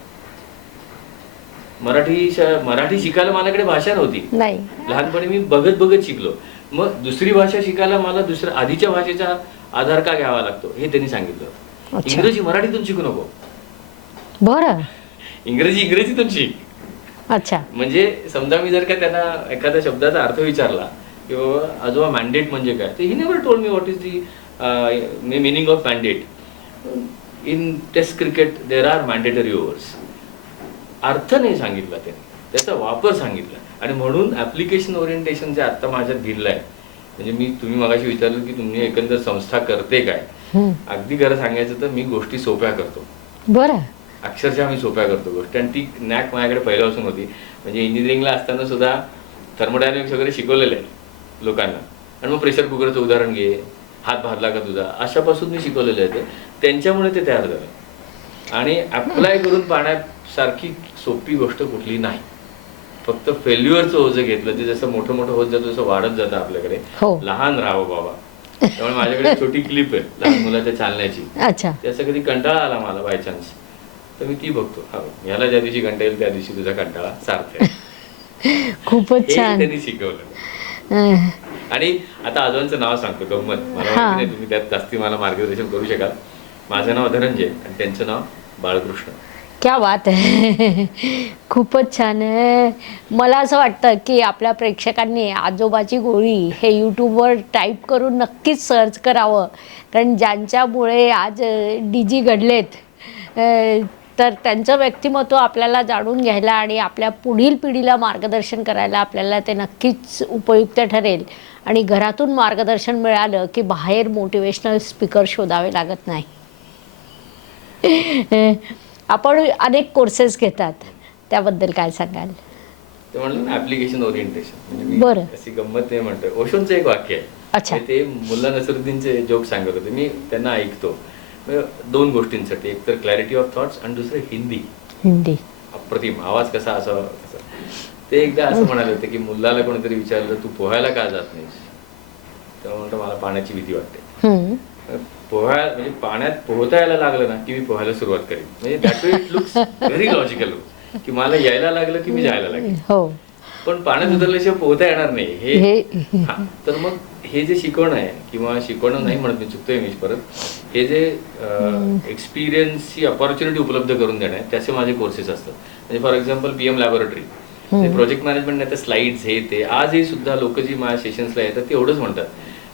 मराठी शिकायला माझ्याकडे भाषा नव्हती. लहानपणी मी बघत बघत शिकलो. मग दुसरी भाषा शिकायला मला दुसऱ्या आधीच्या भाषेचा आधार का घ्यावा लागतो हे त्यांनी सांगितलं. इंग्रजी मराठीतून शिकू नको. बरं. इंग्रजीतून शिक. अच्छा. म्हणजे समजा मी जर का त्यांना एखाद्या शब्दाचा अर्थ विचारला किंवा आजोबा मॅन्डेट म्हणजे काय, तर he never told me what is the meaning of mandate. In test cricket there are mandatory overs. अर्थ नाही सांगितला त्याने, त्याचा वापर सांगितला. आणि म्हणून ऍप्लिकेशन ओरिएंटेशन जे आता माझ्यात भिडलं आहे, म्हणजे तुम्ही मगाशी विचारलं की तुम्ही एकंदर संस्था करते काय, अगदी खरं सांगायचं तर मी गोष्टी सोप्या करतो. बरं. अक्षरशः मी सोप्या करतो गोष्टी. आणि ती नॅक माझ्याकडे पहिल्यापासून होती. म्हणजे इंजिनिअरिंगला असताना सुद्धा थर्मोडायनॅमिक्स वगैरे शिकवलेलं आहे लोकांना. आणि मग प्रेशर कुकरचं उदाहरण घे, हात भाजला का तुझा, अशापासून मी शिकवलेलं आहे. ते त्यांच्यामुळे ते तयार झालं. आणि अप्लाय करून पाहण्यासारखी सोपी गोष्ट कुठली नाही. फक्त फेल्युअरचं ओझं घेतलं, ते जसं मोठं मोठं होत जातं तसं वाढत जातं आपल्याकडे. लहान राहावं बाबा. त्यामुळे माझ्याकडे छोटी क्लिप आहे लहान मुलाच्या चालण्याची. त्याचा कधी कंटाळा आला मला बाय चान्स तर मी ती बघतो. ह्याला ज्या दिवशी कंटाळा येईल त्या दिवशी तुझा कंटाळा सार्थ आहे. खूपच छान त्यांनी शिकवलं. आणि आता आजोबांचं नाव सांगतो गंमत. मला माहिती नाही तुम्ही त्यात जास्ती मला मार्गदर्शन करू शकाल. माझं नाव धनंजय आणि त्यांचं नाव बाळकृष्ण. क्या बात आहे. खूपच छान आहे. मला असं वाटतं की आपल्या प्रेक्षकांनी आजोबाची गोळी हे यूट्यूबवर टाईप करून नक्कीच सर्च करावं. कारण ज्यांच्यामुळे आज DG घडलेत, तर त्यांचं व्यक्तिमत्व आपल्याला जाणून घ्यायला आणि आपल्या पुढील पिढीला मार्गदर्शन करायला आपल्याला ते नक्कीच उपयुक्त ठरेल. आणि घरातून मार्गदर्शन मिळालं की बाहेर मोटिवेशनल स्पीकर शोधावे लागत नाही. आपण अनेक कोर्सेस घेतात, त्याबद्दल काय सांगाल? ते म्हणलं ऍप्लिकेशन ओरिएंटेशन. बरं. अशी गंमत ते म्हणतोय. ओशोंचं एक वाक्य आहे. अच्छा. ते मुल्ला नसरुद्दीनचे जोक सांगत होते. मी त्यांना ऐकतो दोन गोष्टींसाठी. एक तर क्लॅरिटी ऑफ थॉट्स आणि दुसरं हिंदी. अप्रतिम आवाज कसा असावा. ते एकदा असं म्हणाले होते की मुलाला कोणीतरी विचारलं तू पोहायला का जात नाहीस, तेव्हा म्हणतो मला पाण्याची भीती वाटते. म्हणजे पाण्यात पोहता यायला लागलं ना की मी पोहायला सुरुवात करेन. म्हणजे that way it looks very logical की मला यायला लागलं की मी जायला लागेल. पण पाण्यात उतरल्याशिवाय पोहता येणार नाही हे. तर मग हे जे शिकवणं आहे किंवा शिकवणं नाही म्हणत मी, चुकतोय मी परत, हे जे एक्सपिरियन्सची अपॉर्च्युनिटी उपलब्ध करून देणं आहे त्याचे माझे कोर्सेस असतात. म्हणजे for example PM laboratory, project management नाही तर स्लाइड्स हे ते. आजही सुद्धा लोक जी माझ्या सेशन्सला येतात ते एवढंच म्हणतात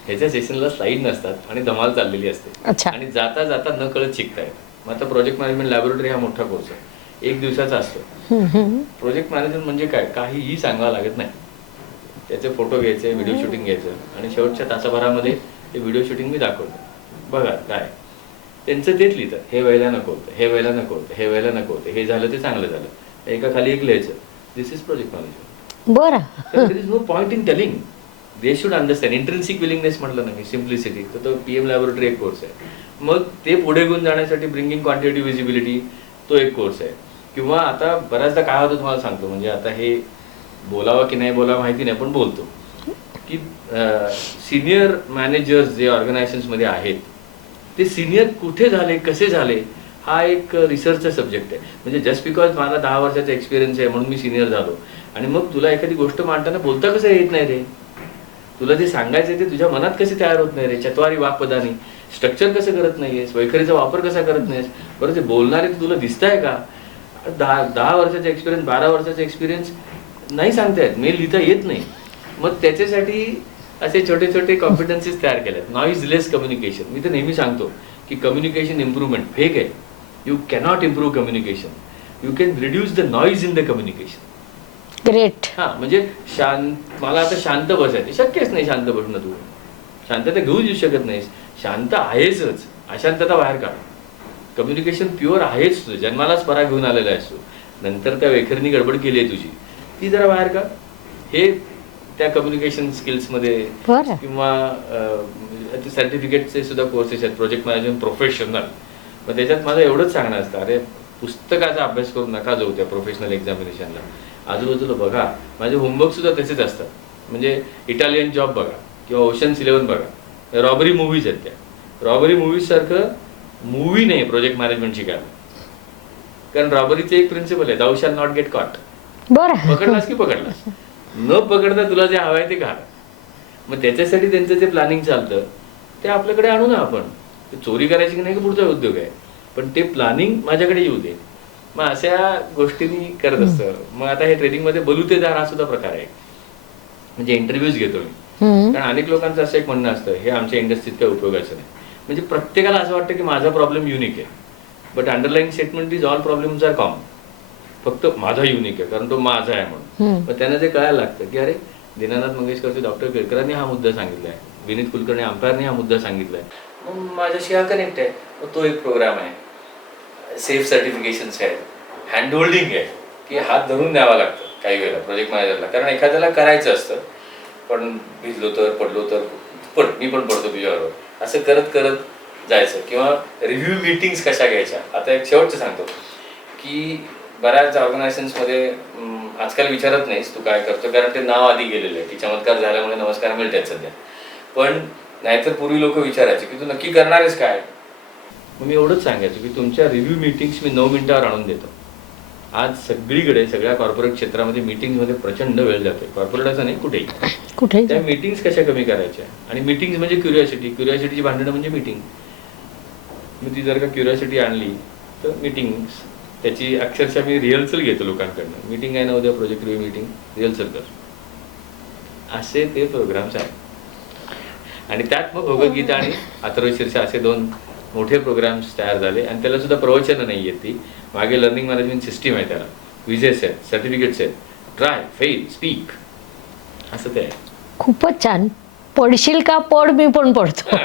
ह्याच्या सेशनला स्लाइड नसतात आणि धमाल चाललेली असते आणि जाता जाता न कळत शिकतायत. मग आता प्रोजेक्ट मॅनेजमेंट लॅबोरेटरी हा मोठा कोर्स आहे, 1 दिवसाचा असतो. प्रोजेक्ट मॅनेजमेंट म्हणजे काय, काहीही सांगावं लागत नाही. त्याचे फोटो घ्यायचे, व्हिडिओ शूटिंग घ्यायचं आणि शेवटच्या तासाभरामध्ये ते व्हिडिओ शूटिंग मी दाखवतो. बघा काय त्यांचं तेच लिहितं, हे व्हायला नको होतं, हे व्हायला नको होतं, हे व्हायला नको होतं, हे झालं ते चांगलं झालं, एका खाली एक लिहायचं. This is project management. बरं. There is no point in telling. They should understand. Intrinsic willingness म्हटलं ना मी, सिम्प्लिसिटी, तर तो PM लॅबोरेटरी एक कोर्स आहे. मग ते पुढे घेऊन जाण्यासाठी ब्रिंगिंग क्वांटिटी विजिबिलिटी तो एक कोर्स आहे. किंवा आता बऱ्याचदा काय होतं तुम्हाला सांगतो, म्हणजे आता हे बोलावं की नाही बोलावं माहिती नाही पण बोलतो की सिनियर मॅनेजर्स जे ऑर्गनायझेशन्समध्ये आहेत ते सिनियर कुठे झाले, कसे झाले, हा एक रिसर्चचा सब्जेक्ट आहे. म्हणजे जस्ट बिकॉज मला 10 वर्षाचा एक्सपिरियन्स आहे म्हणून मी सिनियर झालो आणि मग तुला एखादी गोष्ट मांडताना बोलता कसं येत नाही रे, तुला जे सांगायचं ते तुझ्या मनात कसे तयार होत नाही रे, चत्वारी वाक्पदानी स्ट्रक्चर कसं करत नाहीयेस, वैखरीचा वापर कसा करत नाहीस, बरं ते बोलणारे तुला दिसतंय का. 10 वर्षाचा एक्सपिरियन्स, 12 वर्षाचा एक्सपिरियन्स नाही सांगता येत, मेल लिहिता येत नाही. मग त्याच्यासाठी असे छोटे छोटे कॉम्पिटन्सीज तयार केल्यात. नॉईजलेस कम्युनिकेशन. मी तर नेहमी सांगतो की कम्युनिकेशन इम्प्रूव्हमेंट फेक आहे. You cannot improve communication, you can reduce the noise in the communication. Great. म्हणजे मला आता शांत बसायचं शक्यच नाही. शांत बसणं, तू शांतता घेऊच येऊ शकत नाहीस. शांत आहेच, अशांतता बाहेर काढ. कम्युनिकेशन प्युअर आहेच, तुझं जन्मालाच परा घेऊन आलेला आहेस तू. नंतर त्या वेखरनी गडबड केली आहे तुझी, ती जरा बाहेर काढ. हे त्या कम्युनिकेशन स्किल्समध्ये किंवा सर्टिफिकेटचे सुद्धा कोर्सेस आहेत, प्रोजेक्ट मॅनेजमेंट प्रोफेशनल. मग त्याच्यात माझं एवढंच सांगणं असतं, अरे पुस्तकाचा अभ्यास करून नका जाऊ त्या प्रोफेशनल एक्झामिनेशनला. आजूबाजूला बघा. माझे होमवर्क सुद्धा तसेच असतात. म्हणजे इटालियन जॉब बघा किंवा ओशन्स 11 बघा, रॉबरी मूव्हीज आहेत त्या. रॉबरी मूव्हीज सारखं मूव्ही नाही प्रोजेक्ट मॅनेजमेंट शिकायला. कारण रॉबरीचे एक प्रिन्सिपल आहे, दाऊ शॅल नॉट गेट कॉट. बरं, पकडलास की पकडलास, न पकडता तुला जे हवं आहे ते घाल. मग त्याच्यासाठी त्यांचं जे प्लॅनिंग चालतं ते आपल्याकडे आणू ना आपण. चोरी करायची की नाही की पुढचा उद्योग आहे, पण ते प्लॅनिंग माझ्याकडे येऊ दे. मग अशा गोष्टींनी करत असतं. मग आता हे ट्रेडिंगमध्ये बलुतेदार हा सुद्धा प्रकार आहे. म्हणजे इंटरव्ह्यूज घेतो मी. कारण अनेक लोकांचं असं एक म्हणणं असतं, हे आमच्या इंडस्ट्रीत काही उपयोगाचं नाही. म्हणजे प्रत्येकाला असं वाटतं की माझा प्रॉब्लेम युनिक आहे, but underline statement is all problems are common. फक्त माझा युनिक आहे कारण तो माझा आहे म्हणून. पण त्यांना जे कळायला लागतं की अरे दीनानाथ मंगेशकरचे डॉक्टर केळकरांनी हा मुद्दा सांगितला आहे, विनीत कुलकर्णी अंपायरने हा मुद्दा सांगितला आहे, मग माझ्याशी हा कनेक्ट आहे. मग तो एक प्रोग्राम आहे, सेफ सर्टिफिकेशन्स आहेत, हँड होल्डिंग आहे की हात धरून द्यावा लागतं काही वेळेला प्रोजेक्ट मॅनेजरला. कारण एखाद्याला करायचं असतं, पण भिजलो तर पडलो तर मी पण पडतो तुझ्याबरोबर, असं करत करत जायचं. किंवा रिव्ह्यू मीटिंग्स कशा घ्यायच्या. आता एक शेवटचं सांगतो की बऱ्याच ऑर्गनायझेशन्समध्ये आजकाल विचारत नाहीस तू काय करतो, कारण ते नाव आधी गेलेलं आहे की चमत्कार झाल्यामुळे नमस्कार मिळतात सध्या. पण नाहीतर पूर्वी लोक विचारायचे की तू नक्की करणार आहेस काय. मग मी एवढंच सांगायचो की तुमच्या रिव्ह्यू मीटिंग्स मी 9 मिनिटावर आणून देतो. आज सगळीकडे सगळ्या कॉर्पोरेट क्षेत्रामध्ये मीटिंगमध्ये प्रचंड वेळ जाते. कॉर्पोरेट असं नाही, कुठेही. त्या मीटिंग्स कशा कमी करायच्या. आणि मीटिंग्स म्हणजे क्युरिओसिटीची भांडणं म्हणजे मीटिंग. मी ती जर का क्युरिओसिटी आणली तर मीटिंग्स, त्याची अक्षरशः मी रिहर्सल घेतो लोकांकडनं. मीटिंग आहे ना उद्या, प्रोजेक्ट रिव्ह्यू मीटिंग, रिहर्सल कर. असे ते प्रोग्राम्स आहेत. आणि त्यात मग भगवद्गीता आणि अथर्वशीर्ष असे 2 मोठे प्रोग्राम्स तयार झाले. आणि त्याला सुद्धा प्रवचनं नाही आहेत. ती मागे लर्निंग मॅनेजमेंट सिस्टीम आहे, त्याला विजेस आहेत, सर्टिफिकेट्स आहेत, ट्राय, फेल, स्पीक, असं ते आहे. खूपच छान. पडशील का पड, मी पण पडतो.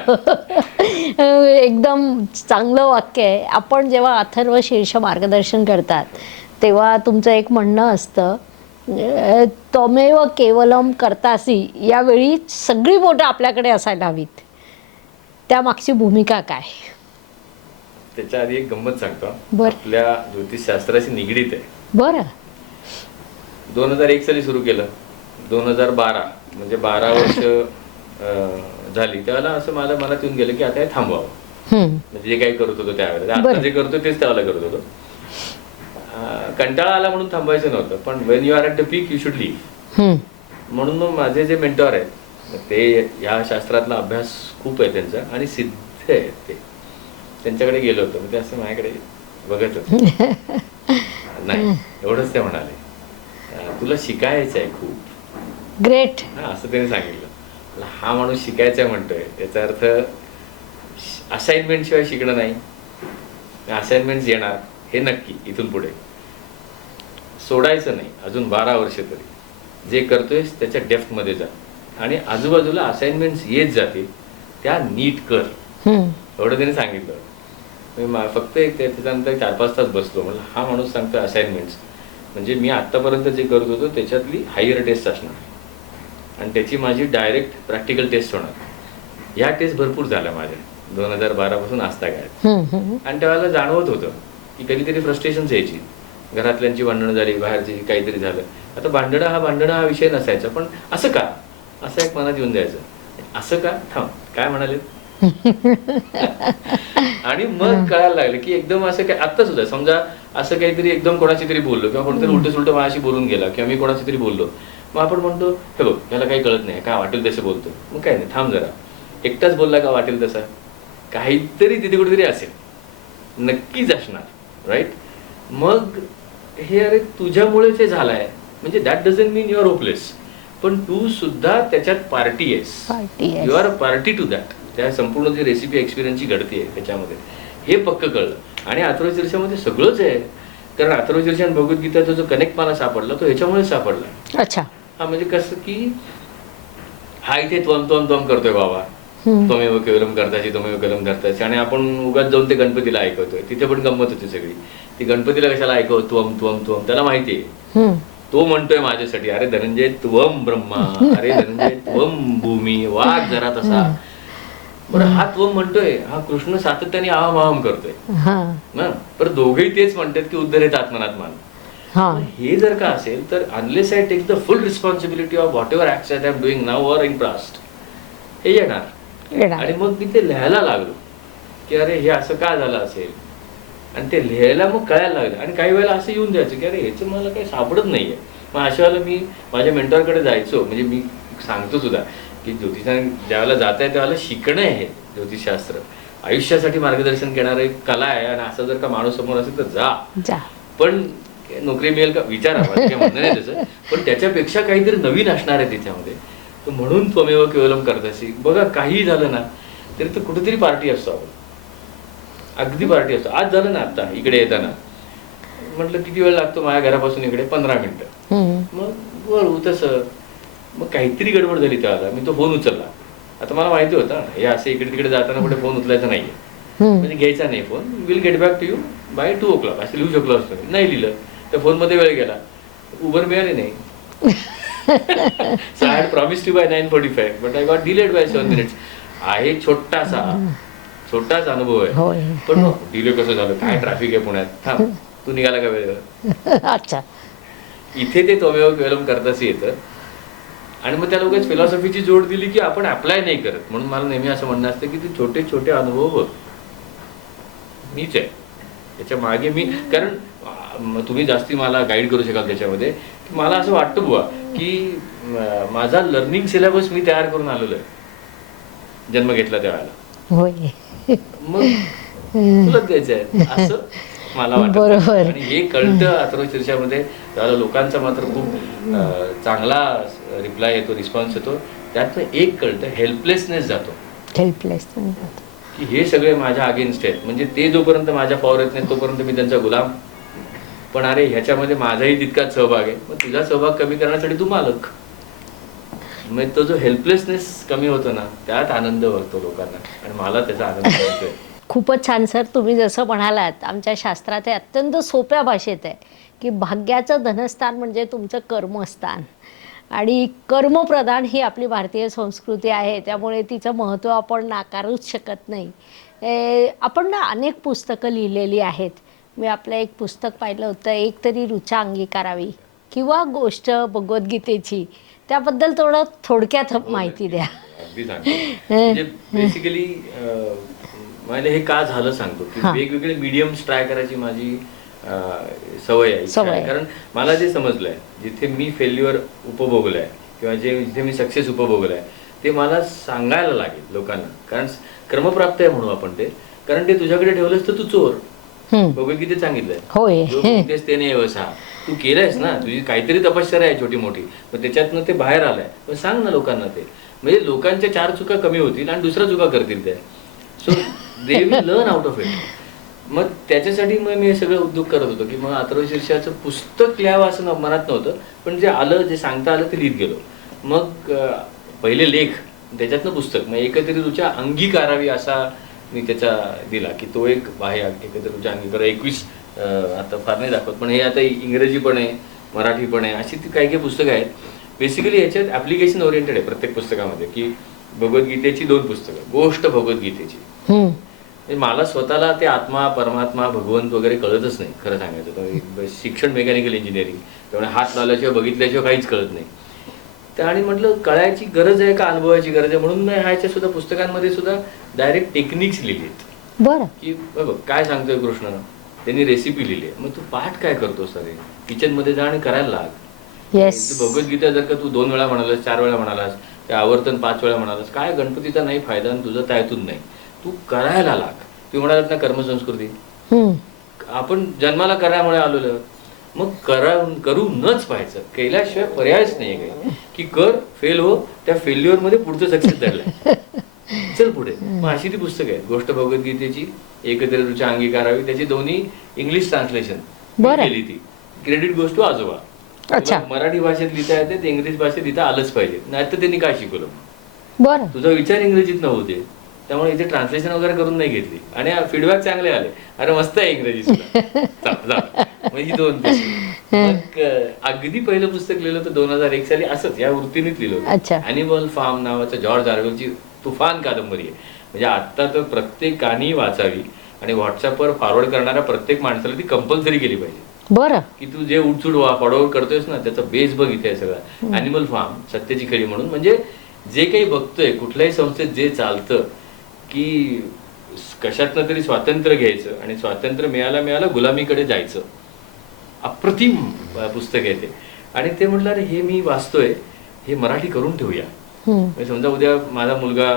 एकदम चांगलं वाक्य आहे. आपण जेव्हा अथर्व शीर्ष मार्गदर्शन करतात तेव्हा तुमचं एक म्हणणं असतं, त्वमेव केवलम कर्तासी. यावेळी सगळी बोटं आपल्याकडे असायला हवीत. त्यामागची भूमिका काय? त्याच्या आधी एक गंमत सांगतो. बरं. आपल्या ज्योतिषशास्त्राशी निगडीत आहे. बरं. 2001 साली सुरू केलं. 2012 म्हणजे 12 वर्ष झाली त्यावेळेला असं मला मनात येऊन गेलं की आता हे थांबवावं. म्हणजे जे काही करत होतो त्यावेळेला, आता जे करतो तेच त्यावेळेला करत होतो. कंटाळा आला म्हणून थांबायचं नव्हतं, पण when you are at the peak you should leave. म्हणून मग माझे जे मेंटॉर आहेत ते या शास्त्रातला अभ्यास खूप आहे त्यांचा आणि सिद्ध आहेत ते. त्यांच्याकडे गेलो होतो. म्हणजे असं माझ्याकडे बघत होतं. नाही एवढंच ते म्हणाले, तुला शिकायचं आहे खूप. ग्रेट. असं त्यांनी सांगितलं. हा माणूस शिकायचं म्हणतोय याचा अर्थ असाइनमेंट शिवाय शिकणं नाही. असाइनमेंट येणार हे नक्की. इथून पुढे सोडायचं नाही अजून 12 वर्ष तरी. जे करतोय त्याच्या डेप्थमध्ये जा आणि आजूबाजूला असाइनमेंट्स येत जातील त्या नीट कर, एवढं त्यांनी सांगितलं. मी फक्त एक त्याच्यानंतर 4-5 तास बसलो. म्हणलं हा माणूस सांगतोय असाइनमेंट्स, म्हणजे मी आत्तापर्यंत जे करत होतो त्याच्यातली हायर टेस्ट असणार आणि त्याची माझी डायरेक्ट प्रॅक्टिकल टेस्ट होणार. ह्या टेस्ट भरपूर झाल्या माझ्या 2012 पासून आजता काय. आणि त्यावेळेला जाणवत होतं की कधीतरी फ्रस्ट्रेशन्स यायची. घरातल्यांची भांडणं झाली, बाहेरची काहीतरी झालं. आता भांडणं हा विषय नसायचा, पण असं का, असं एक मनात येऊन जायचं. असं का, थांब काय म्हणाले. आणि मग कळायला लागलं की एकदम असं काय. आत्ता सुद्धा समजा असं काहीतरी एकदम कोणाशी तरी बोललो किंवा कोणतरी उलट सुलट माझ्याशी बोलून गेला किंवा मी कोणाशी तरी बोललो, मग आपण म्हणतो हे बघ याला काही कळत नाही, काय वाटेल तसं बोलतो. मग काय नाही, थांब जरा. एकटाच बोलला का वाटेल तसा, काहीतरी तिथे कुठेतरी असेल, नक्कीच असणार. राईट. मग हे अरे तुझ्यामुळेच हे झालंय म्हणजे that doesn't mean you are hopeless, पण तू सुद्धा त्याच्यात पार्टी आहेस. You are a party to that. त्या संपूर्ण जी रेसिपी एक्सपिरियन्सची घडते त्याच्यामध्ये हे पक्क कळलं. आणि अथर्वशीर्षामध्ये सगळंच आहे. कारण अथर्वशीर्ष आणि भगवद्गीताचा जो कनेक्ट मला सापडला तो ह्याच्यामुळे सापडला. अच्छा. हा म्हणजे कसं की हा इथे त्वम करतोय बाबा, त्वमेव केवलम कर्तासी, त्वमेव केवलम धर्तासी. आणि आपण उगाच जाऊन ते गणपतीला ऐकवतोय. तिथे पण गंमत होती सगळी. ती गणपतीला कशाला ऐकव, त्वम त्वम त्वम, त्याला माहिती आहे तो म्हणतोय माझ्यासाठी अरे धनंजय त्वम ब्रह्मा, अरे धनंजय त्वम भूमी, वाघ जरा तसा. बरं हा त्वम म्हणतोय, हा कृष्ण सातत्याने आहम आहम करतोय ना. पण दोघेही तेच म्हणतात की उद्धरेत आत्मनात्मान. हा. हे जर का असेल तर unless I take the full responsibility of whatever acts I am doing now or in past, हे येणार. आणि मग मी ते लिहायला लागलो की अरे हे असं का झालं असेल, आणि ते लिहायला मग कळायला लागलं. आणि काही वेळेला असं येऊन जायचं की अरे ह्याचं मला काही सापडत नाहीये. मग अशा वेळेला मी माझ्या मेंटॉरकडे जायचो. म्हणजे मी सांगतो सुद्धा की ज्योतिषाने ज्यावेळेला जात आहे त्यावेळेला शिकणं आहे ज्योतिषशास्त्र आयुष्यासाठी मार्गदर्शन करणारं एक कला आहे. आणि असं जर का माणूस समोर असेल तर जा. पण नोकरी मिळेल का विचारा, काही म्हणणं नाही त्याचं, पण त्याच्यापेक्षा काहीतरी नवीन असणार आहे त्याच्यामध्ये. तर म्हणून त्वमेव केवलम करतासी. बघा काही झालं ना तरी तर कुठेतरी पार्टी असतो आपण, अगदी पार्टी असतो. आज झालं ना आता इकडे येताना म्हटलं किती वेळ लागतो माझ्या घरापासून इकडे, 15 मिनिटं. मग बरं तसं मग काहीतरी गडबड झाली त्यावेळेला. मी तो फोन उचलला. आता मला माहिती होतं हे असं इकडे तिकडे जाताना कुठे फोन उचलायचा नाहीये, म्हणजे घ्यायचा नाही phone. Will get back to you by 2 o'clock असं लिहू शकलो असतो. नाही लिहिलं, त्या फोनमध्ये वेळ गेला, उबर मिळाली नाही. So I had promised you by 9:45 but I got delayed by 7 minutes. आहे छोटाच अनुभव आहे. पण मग डिले कसं झालं, काय ट्रॅफिक आहे पुण्यात, थांब तू निघाला का वेळेवर. अच्छा, इथे ते त्वमेव केवलम करताच येतं. आणि मग त्या लोकांची फिलॉसॉफीची जोड दिली की आपण अप्लाय नाही करत. म्हणून मला नेहमी असं म्हणणं असतं की ते छोटे छोटे अनुभव बघ, मीच आहे त्याच्या मागे. मी कारण तुम्ही जास्ती मला गाईड करू शकाल त्याच्यामध्ये, की मला असं वाटतं बुवा की माझा लर्निंग सिलेबस मी तयार करून आलेलो आहे जन्म घेतला त्यावेळेला. मग तुला द्यायचं आहे असं मला वाटतं. आणि हे कळतं अथर्वशीर्षामध्ये. त्याला लोकांचा मात्र खूप चांगला रिप्लाय येतो, रिस्पॉन्स येतो. त्यातनं एक कळतं, हेल्पलेसनेस जातो. की हे सगळे माझ्या अगेन्स्ट आहेत, म्हणजे ते जोपर्यंत माझ्या पॉवर येत नाही तोपर्यंत मी त्यांचा गुलाम. पण अरे ह्याच्यामध्ये माझाही तितकाच सहभाग आहे, मग तुझा सहभाग कमी करण्यासाठी तू मालक. मग तो जो हेल्पलेसनेस कमी होतो ना, त्यात आनंद वाटतो लोकांना, आणि मला त्याचा आनंद वाटतोय. खूपच छान सर. तुम्ही जसं म्हणालात आमच्या शास्त्रात हे अत्यंत सोप्या भाषेत आहे की भाग्याचं धनस्थान म्हणजे तुमचं कर्मस्थान, आणि कर्मप्रधान ही आपली भारतीय संस्कृती आहे. त्यामुळे तिचं महत्त्व आपण नाकारूच शकत नाही. आपण ना अनेक पुस्तकं लिहिलेली आहेत. मी आपलं एक पुस्तक पाहिलं होतं, एक तरी ऋचा अंगीकारावी, किंवा गोष्ट भगवद्गीतेची. त्याबद्दल थोडक्यात माहिती द्या. अगदी सांगतो. म्हणजे बेसिकली मला हे का झालं सांगतो की वेगवेगळे मीडियम्स ट्राय करायची माझी सवय आहे. कारण मला जे समजलंय, जिथे मी फेल्युअर उपभोगलंय किंवा जिथे मी सक्सेस उपभोगलाय, ते मला सांगायला लागेल लोकांना. कारण कर्मप्राप्त आहे म्हणू आपण ते. कारण ते तुझ्याकडे ठेवलंस तर तू चोर. भगवद्गीतेत सांगितलंय ते नाही व्यवसाय तू केलंयस ना, तुझी काहीतरी तपश्चर्या आहे छोटी मोठी, पण त्याच्यातनं ते बाहेर आलंय. पण सांग ना लोकांना ते, म्हणजे लोकांच्या 4 चुका कमी होतील आणि दुसऱ्या चुका करतील त्या. So they will learn out of it. मग त्याच्यासाठी मग मी हे सगळं उद्योग करत होतो की मग अथर्वशीर्षाचं पुस्तक लिहावं असं मनात नव्हतं, पण जे आलं, जे सांगता आलं ते लिहित गेलो. मग पहिले लेख, त्याच्यातनं पुस्तक. मग एकत्रित ऋचा अंगीकारावी असा मी त्याचा दिला की तो एक आहे एकत्रित ऋचा अंगीकार. 21 आता फार नाही दाखवत, पण हे आता इंग्रजी पण आहे, मराठी पण आहे, अशी ती काही पुस्तकं आहेत. बेसिकली याच्यात ॲप्लिकेशन ओरिएंटेड आहे प्रत्येक पुस्तकामध्ये. की भगवद्गीतेची 2 पुस्तकं, गोष्ट भगवद्गीतेची. मला स्वतःला ते आत्मा, परमात्मा, भगवंत वगैरे कळतच नाही खरं सांगायचं तर. शिक्षण मेकॅनिकल इंजिनिअरिंग, त्यामुळे हात लावल्याशिवाय बघितल्याशिवाय काहीच कळत नाही. आणि म्हटलं कळायची गरज आहे का अनुभवाची गरज आहे, म्हणून मी ह्याच्या सुद्धा पुस्तकांमध्ये सुद्धा डायरेक्ट टेक्निक्स लिहिलीत. बरं. की बघ काय सांगतोय कृष्ण, त्यांनी रेसिपी लिहिली आहे. मग तू पाठ काय करतोस अरे, किचनमध्ये जा आणि करायला लाग. भगवद्गीता जर का तू 2 वेळा म्हणालास, 4 वेळा म्हणालास, ते आवर्तन 5 वेळा म्हणालास, काय गणपतीचा नाही फायदा आणि तुझं त्यातून नाही. तू करायला लाग. तू म्हणालात ना कर्मसंस्कृती, आपण जन्माला करायमुळे आलेलो, मग करूनच पाहायचं. केल्याशिवाय पर्यायच नाही काही. की कर, फेल हो, त्या फेल्युअर मध्ये पुढचं सक्सेस झालंय, चल पुढे. मग अशी ती पुस्तक आहे, गोष्ट भगवद्गीतेची, एकत्रित ऋचा अंगीकारावी. त्याची दोन्ही इंग्लिश ट्रान्सलेशन केली. ती क्रेडिट गोष्ट टू आजोबा. मराठी भाषेत लिहिता येते, इंग्लिश भाषेत लिहिता आलंच पाहिजे, नाही तर त्यांनी काय शिकवलं. बरं, तुझा विचार इंग्रजीत नव्हते, त्यामुळे इथे ट्रान्सलेशन वगैरे करून नाही घेतली. आणि फीडबॅक चांगले आले, अरे मस्त आहे इंग्रजी सुद्धा. ही 2 पुस्तक. अगदी पहिलं पुस्तक लिहिलं तर 2001 साली, असंच या वृत्तीनेच लिहिलं. ॲनिमल फार्म नावाचं जॉर्ज ऑरवेलची तुफान कादंबरी आहे. म्हणजे आता तर प्रत्येकाने वाचावी, आणि व्हॉट्सअपवर फॉरवर्ड करणाऱ्या प्रत्येक माणसाला ती कंपल्सरी केली पाहिजे. बरं. की तू जे उठसूट फॉलोअर करतोयस ना त्याचा बेस बघ इथे आहे सगळा. ॲनिमल फार्म, सत्याची खेळी म्हणून, म्हणजे जे काही बघतोय कुठल्याही संस्थेत जे चालतं की कशातनं तरी स्वातंत्र्य घ्यायचं आणि स्वातंत्र्य मिळायला गुलामीकडे जायचं. अप्रतिम पुस्तक आहे ते. आणि ते म्हटलं अरे हे मी वाचतोय, हे मराठी करून ठेवूया. समजा उद्या माझा मुलगा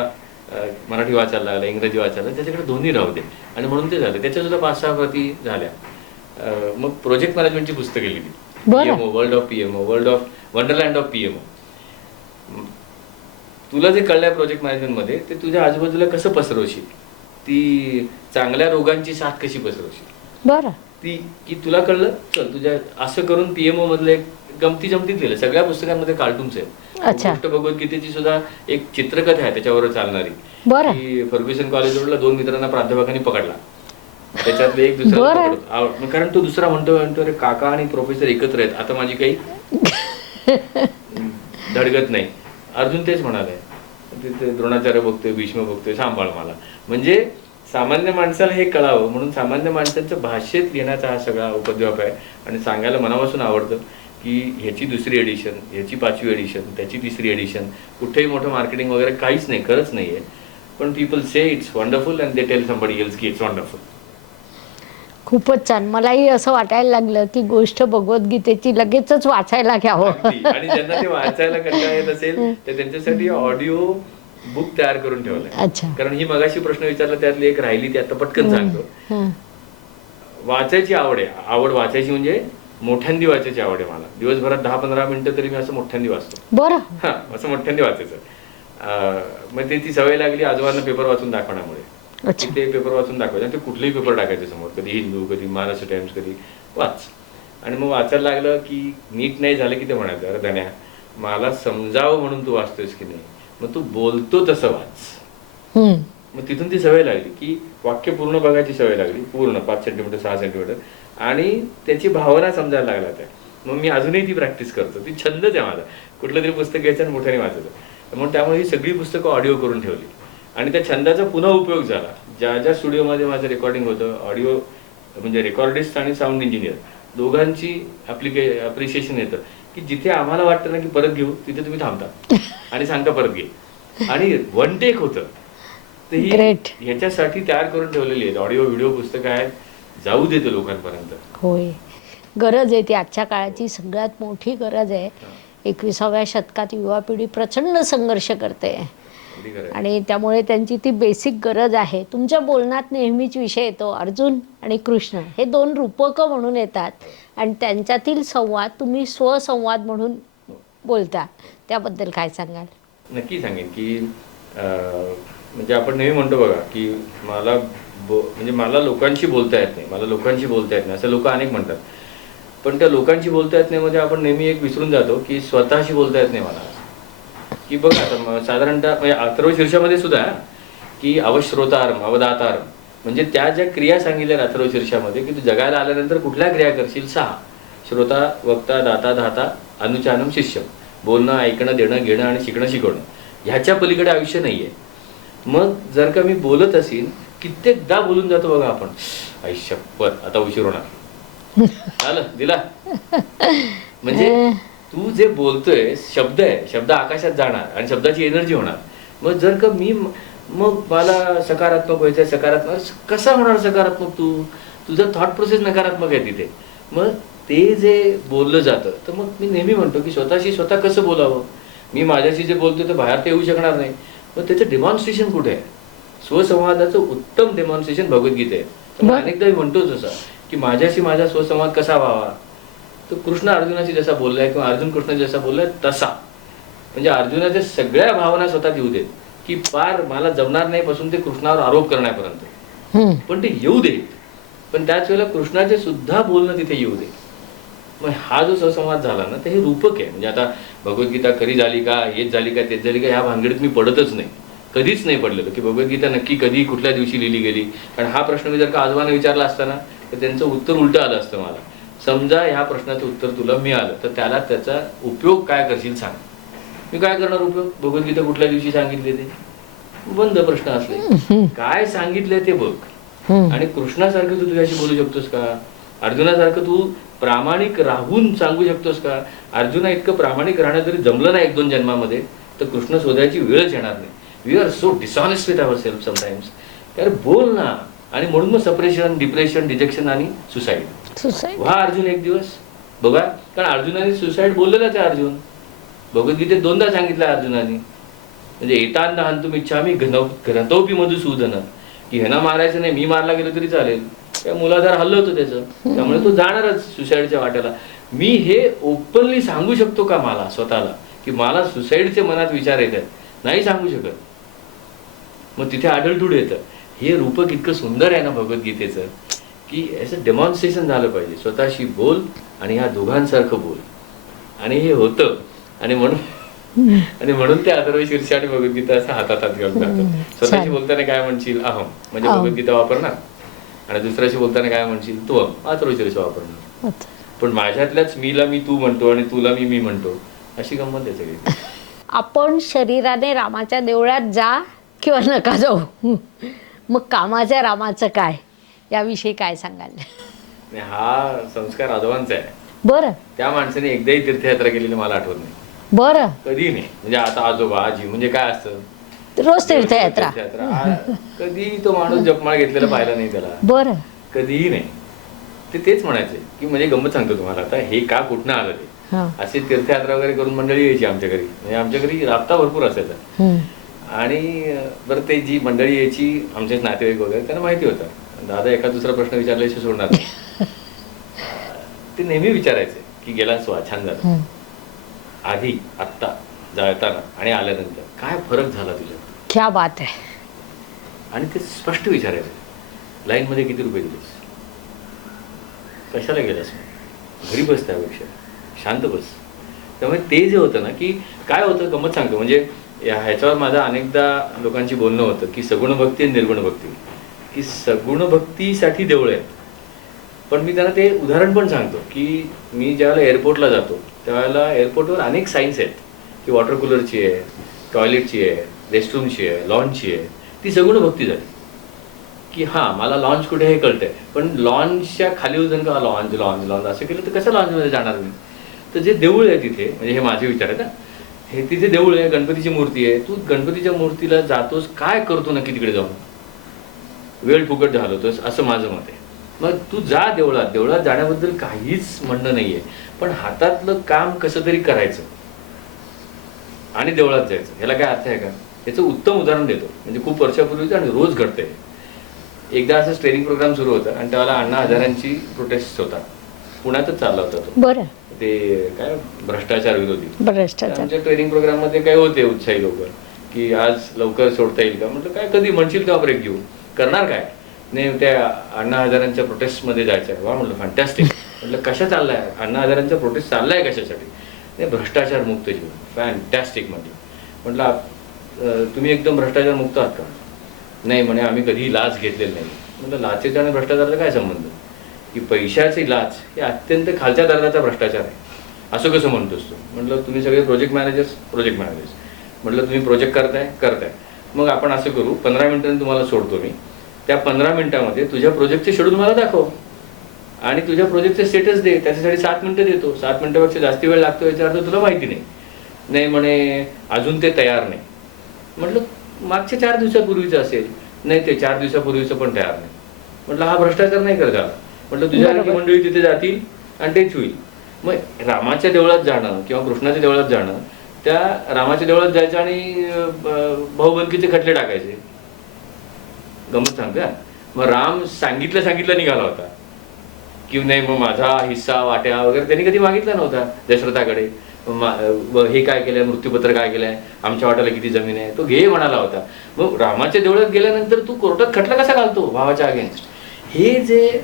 मराठी वाचायला लागला, इंग्रजी वाचायला, त्याच्याकडे दोन्ही राहू दे. आणि म्हणून ते झालं. त्याच्या सुद्धा 5-6 प्रती झाल्या. मग प्रोजेक्ट मॅनेजमेंटची पुस्तकं लिहिली. PMO, world of PMO, world of wonderland of PMO. तुला जे कळलंय प्रोजेक्ट मॅनेजमेंटमध्ये ते तुझ्या आजूबाजूला कसं पसरवशील, ती चांगल्या रोगांची साथ कशी पसरवशील, बरं, ती की तुला कळलं. चल तुझ्या असं करून PMO मधलं एक गमती जमतीत लिहिलं. सगळ्या पुस्तकांमध्ये कार्टून्स आहेत. गोष्ट भगवद्गीतेची सुद्धा एक चित्रकथा आहे त्याच्यावर चालणारी. की फर्ग्युसन कॉलेज रोडला 2 मित्रांना प्राध्यापकांनी पकडला. त्याच्यातले एक दुसरा, कारण तो दुसरा म्हणतो अरे काका आणि प्रोफेसर एकत्र आहेत, आता माझी काही धडगत नाही. अर्जुन तेच म्हणाले, तिथे द्रोणाचार्य बघतोय, भीष्म बघतोय, सांभाळ मला. म्हणजे सामान्य माणसाला हे कळावं म्हणून सामान्य माणसांचं भाषेत घेण्याचा हा सगळा उपद्व्याप आहे. आणि सांगायला मनापासून आवडतं की ह्याची 2री एडिशन, ह्याची 5वी एडिशन, त्याची 3री एडिशन, कुठेही मोठं मार्केटिंग वगैरे काहीच नाही, खरंच नाहीये. पण people say it's wonderful and they tell somebody else की इट्स वंडरफुल. खूपच छान. मलाही असं वाटायला लागलं की गोष्ट भगवद्गीतेची लगेचच वाचायला घ्यावं. आणि ज्यांना ते वाचायला कंटाळा येत असेल तर त्यांच्यासाठी ऑडिओ बुक तयार करून ठेवलंय. कारण ही मगाशी प्रश्न विचारला त्यातली एक राहिली, ती आता पटकन सांगतो. वाचायची आवड आहे. आवड वाचायची म्हणजे मोठ्यांदी वाचायची आवड आहे मला. दिवसभरात 10-15 मिनिटं तरी मी असं मोठ्यांदी वाचतो. बरं. असं मोठ्यांदी वाचायचं. मग ती सवय लागली आजोबांना पेपर वाचून दाखवण्यामुळे. ते पेपर वाचून दाखवायचे. ते कुठलेही पेपर टाकायचे समोर, कधी हिंदू, कधी महाराष्ट्र टाइम्स, कधी वाच. आणि मग वाचायला लागलं की नीट नाही झालं की ते म्हणायचं अरे धन्या मला समजावं म्हणून तू वाचतोयस की नाही, मग तू बोलतो तसं वाच. मग तिथून ती सवय लागली की वाक्य पूर्ण बघायची सवय लागली, पूर्ण 5 सेंटीमीटर 6 सेंटीमीटर, आणि त्याची भावना समजायला लागला त्या. मग मी अजूनही ती प्रॅक्टिस करतो. ती छंदच आहे माझा. कुठलं तरी पुस्तक घ्यायचं आणि मोठ्याने वाचायचं. म्हणून त्यामुळे ही सगळी पुस्तकं ऑडिओ करून ठेवली. आणि त्या छंदाचा पुन्हा उपयोग झाला. ज्या स्टुडिओमध्ये माझं रेकॉर्डिंग होतं, ऑडिओ म्हणजे रेकॉर्डिस्ट आणि साऊंड इंजिनियर दोघांची अप्रिशिएशन येतं की जिथे आम्हाला वाटतं ना की परत घेऊ, तिथे तुम्ही थांबता आणि सांगता परत घे. आणि 1 टेक होतं. तर ही ह्याच्यासाठी तयार करून ठेवलेली आहेत. ऑडिओ व्हिडिओ पुस्तकं आहेत, जाऊ देतो लोकांपर्यंत. होय, गरज आहे ती. आजच्या काळाची सगळ्यात मोठी गरज आहे. 21व्या शतकात युवा पिढी प्रचंड संघर्ष करते आणि त्यामुळे त्यांची ती बेसिक गरज आहे. तुमच्या बोलण्यात नेहमीच विषय येतो अर्जुन आणि कृष्ण हे 2 रूपकं म्हणून येतात आणि त्यांच्यातील संवाद तुम्ही स्वसंवाद म्हणून बोलता. त्याबद्दल काय सांगाल? नक्की सांगेन की म्हणजे आपण नेहमी म्हणतो बघा की मला लोकांशी बोलता येत नाही, मला लोकांशी बोलता येत नाही असं लोक अनेक म्हणतात. पण त्या लोकांशी बोलता येत नाही मध्ये आपण नेहमी एक विसरून जातो की स्वतःशी बोलता येत नाही मला. की बघा आता साधारणतः म्हणजे अथर्वशीर्षामध्ये सुद्धा की अवश्रोतारम अवदातारम, म्हणजे त्या ज्या क्रिया सांगितल्या अथर्वशीर्षामध्ये की तू जगायला आल्यानंतर कुठल्या क्रिया करशील? 6. श्रोता, वक्ता, दाता, धाता, अनुचानम, शिष्यम. बोलणं, ऐकणं, देणं, घेणं आणि शिकणं. ह्याच्या पलीकडे आयुष्य नाहीये. मग जर का मी बोलत असेल, कित्येकदा बोलून जातो बघा आपण, आयुष्यभर आता उशीर होणार, झालं दिला. म्हणजे तू जे बोलतोय शब्द आहे, शब्द आकाशात जाणार आणि शब्दाची एनर्जी होणार. मग जर का मग मला सकारात्मक व्हायचंय, सकारात्मक कसा होणार सकारात्मक? तुझं थॉट प्रोसेस नकारात्मक आहे तिथे. मग ते जे बोललं जातं, तर मग मी नेहमी म्हणतो की स्वतः कसं बोलावं. मी माझ्याशी जे बोलतोय तर बाहेर ते येऊ शकणार नाही. मग त्याचं डेमॉन्स्ट्रेशन कुठे आहे? स्वसंवादाचं उत्तम डेमॉन्स्ट्रेशन भगवद्गीता आहे. अनेकदा मी म्हणतोच असं की माझ्याशी माझा स्वसंवाद कसा व्हावा. तर कृष्ण अर्जुनाशी जसा बोललाय किंवा अर्जुन कृष्ण जसा बोललाय तसा, म्हणजे अर्जुनाच्या सगळ्या भावना स्वतःत येऊ देत की फार मला जमणार नाही पासून ते कृष्णावर आरोप करण्यापर्यंत, पण ते येऊ देत. पण त्याच वेळेला कृष्णाचे सुद्धा बोलणं तिथे येऊ दे. मग हा जो सहसंवाद झाला ना, तर हे रूपक आहे. म्हणजे आता भगवद्गीता खरी झाली का, हेच झाली का, तेच झाली का, ह्या भानगडीत मी पडतच नाही, कधीच नाही पडलेलो की भगवद्गीता नक्की कधी कुठल्या दिवशी लिहिली गेली. कारण हा प्रश्न मी जर का आजोबांना विचारला असताना तर त्यांचं उत्तर उलटं आलं असतं. मला समजा ह्या प्रश्नाचं उत्तर तुला मिळालं तर त्याचा उपयोग काय करशील सांग. मी काय करणार उपयोग? भगवद्गीता कुठल्या दिवशी सांगितले ते बंद प्रश्न असले, काय सांगितले ते बघ. आणि कृष्णासारखं तू तुझ्याशी बोलू शकतोस का? अर्जुनासारखं तू प्रामाणिक राहून सांगू शकतोस का? अर्जुना इतकं प्रामाणिक राहणं जरी जमलं नाही 1-2 जन्मामध्ये तर कृष्ण शोधायची वेळच येणार नाही. We are so dishonest with our self sometimes. तर बोल ना. आणि म्हणून मग सप्रेशन, डिप्रेशन, डिजेक्शन आणि सुसाईड. व्हा अर्जुन एक दिवस बघा. कारण अर्जुनाने सुसाईड बोललेलाच आहे. अर्जुन भगवद्गीतेत 2दा सांगितलं अर्जुनाने. म्हणजे एतान हंतुम इच्छामि घनतोपी मधुसूदन, की ह्यांना मारायचं नाही, मी मारला गेलो तरी चालेल. त्या मुलाधार हल्लं होतं त्याचं, त्यामुळे तो जाणारच सुसाईडच्या वाट्याला. मी हे ओपनली सांगू शकतो का मला स्वतःला, की मला सुसाईडचे मनात विचार येत आहेत? नाही सांगू शकत. मग तिथे अडल्टहूड येतं. हे रूपक इतकं सुंदर आहे ना भगवद्गीतेचं, की याचं डेमॉन्स्ट्रेशन झालं पाहिजे. स्वतःशी बोल आणि ह्या दोघांसारखं बोल. आणि हे होतं. आणि म्हणून ते अथर्व शीर्ष आणि भगवद्गीता असं हातात घेऊन जातो. स्वतःशी बोलताना काय म्हणशील? अहम, म्हणजे भगवद्गीता वापरणार. आणि दुसऱ्याशी बोलताना काय म्हणशील? तू अथर्व शीर्ष वापरणार. पण माझ्यातल्याच मीला मी तू म्हणतो आणि तुला मी म्हणतो. अशी गंमत आहे सगळी. आपण शरीराने रामाच्या देवळात जा किंवा नका जाऊ, मग कामाच्या रामाचं काय, याविषयी काय सांगाल? हा संस्कार अधवांचा आहे. बरं. त्या माणसाने एकदाही तीर्थयात्रा केलेली मला आठवत नाही. बरं. कधी नाही. म्हणजे आता आजोबा आजी म्हणजे काय असतं, रोज तीर्थयात्रा. कधी तो माणूस जपमाळ घेतलेला पाहिला नाही त्याला. बरं. कधीही नाही. तेच म्हणायचे की म्हणजे गंमत सांगतो तुम्हाला आता, हे का कुठनं आलं ते. अशी तीर्थयात्रा वगैरे करून मंडळी यायची आमच्या घरी. म्हणजे आमच्या घरी राबता भरपूर असायचा. आणि बरं ते जी मंडळी यायची आमचे नातेवाईक वगैरे त्यांना माहिती होतं दादा एका दुसरा प्रश्न विचारल्याशिवाय सोडणार नाही. ते नेहमी विचारायचे की गेलास वा, छान झालं, आधी आत्ता जाताना आणि आल्यानंतर काय फरक झाला तुझ्या? क्या बात आहे. आणि ते स्पष्ट विचारायचे, लाईन मध्ये किती रुपये दिलेस, कशाला गेलास, घरी बस, त्यापेक्षा शांत बस. त्यामुळे ते जे होतं ना, की काय होतं गंमत सांगतो. म्हणजे ह्याच्यावर माझं अनेकदा लोकांशी बोलणं होतं की सगुण भक्ती आणि निर्गुण भक्ती, की सगुण भक्तीसाठी देवळ आहेत. पण मी त्यांना ते उदाहरण पण सांगतो की मी ज्यावेळेला एअरपोर्टला जातो त्यावेळेला एअरपोर्टवर अनेक साईन्स आहेत की वॉटर कूलरची आहे, टॉयलेटची आहे, रेस्टरूमची आहे, लॉन्चची आहे. ती सगुण भक्ती झाली की हां मला लॉन्च कुठे हे कळतंय. पण लॉन्चच्या खाली होतं का लॉन्च लॉन्च लॉन्च असं केलं तर कसं लॉन्चमध्ये जाणार मी? तर जे देऊळ आहे तिथे, म्हणजे हे माझे विचार आहेत, हे तिथे देऊळ आहे, गणपतीची मूर्ती आहे. तू गणपतीच्या मूर्तीला जातोस, काय करतो नक्की तिकडे जाऊन? वेळ फुकट घालवतोस असं माझं मत आहे. मग तू जा देवळात. देवळात जाण्याबद्दल काहीच म्हणणं नाहीये, पण हातातलं काम कसं तरी करायचं आणि देवळात जायचं. ह्याला काय अर्थ आहे का? याचं उत्तम उदाहरण देतो. म्हणजे खूप वर्षापूर्वीचं आणि रोज घडतंय. एकदा असं ट्रेनिंग प्रोग्राम सुरू होता आणि त्यावेळेला अण्णा हजारांची प्रोटेस्ट होता. पुण्यातच चालला होता तो. बरं. ते काय भ्रष्टाचार विरोधी. आमच्या ट्रेनिंग प्रोग्राम मध्ये काय होते उत्साही लोक की आज लवकर सोडता येईल का. म्हटलं काय, कधी म्हणशील तेव्हा ब्रेक घेऊ, करणार काय नाही. त्या अण्णा हजारांच्या प्रोटेस्ट मध्ये जायचं आहे. वा म्हटलं फॅन्टॅस्टिक. म्हटलं कशा चाललाय अण्णा हजारांचा प्रोटेस्ट, चाललाय कशासाठी? नाही भ्रष्टाचार मुक्त जीवन. फॅन्टॅस्टिक. म्हटलं तुम्ही एकदम भ्रष्टाचार मुक्त आहात का? नाही म्हणे आम्ही कधी लाच घेतलेली नाही. म्हटलं लाचेचा आणि भ्रष्टाचाराचा काय संबंध? की पैशाची लाच हे अत्यंत खालच्या दर्जाचा भ्रष्टाचार आहे. असं कसं म्हणतोस तू? म्हटलं तुम्ही सगळे प्रोजेक्ट मॅनेजर्स. म्हटलं तुम्ही प्रोजेक्ट करताय मग आपण असं करू, 15 मिनिटांनी तुम्हाला सोडतो मी. त्या 15 मिनिटामध्ये तुझ्या प्रोजेक्टचे शेड्यूल मला दाखव आणि तुझ्या प्रोजेक्टचे स्टेटस दे. त्याच्यासाठी 7 मिनिटं देतो. 7 मिनिटापेक्षा जास्त वेळ लागतो याचा अर्थ तुला माहिती नाही. नाही म्हणे अजून ते तयार नाही. म्हटलं मागच्या 4 दिवसापूर्वीचं असेल. नाही ते 4 दिवसापूर्वीचं पण तयार नाही. म्हटलं हा भ्रष्टाचार नाही करता. म्हटलं तुझ्या मंडळी तिथे जातील आणि तेच होईल. मग रामाच्या देवळात जाणं किंवा कृष्णाच्या देवळात जाणं, त्या रामाच्या देवळात जायचं आणि भाऊबंदकीचे खटले टाकायचे. गमत सांगता. मग राम सांगितलं निघाला होता की नाही मग माझा हिस्सा वाट्या वगैरे त्यांनी कधी मागितला नव्हता दशरथाकडे. हे काय केलंय, मृत्यूपत्र काय केलंय, आमच्या वाट्याला किती जमीन आहे, तो घे म्हणाला होता. मग रामाच्या देवळात गेल्यानंतर तू कोर्टात खटला कसा घालतो भावाच्या अगेन्स्ट? हे जे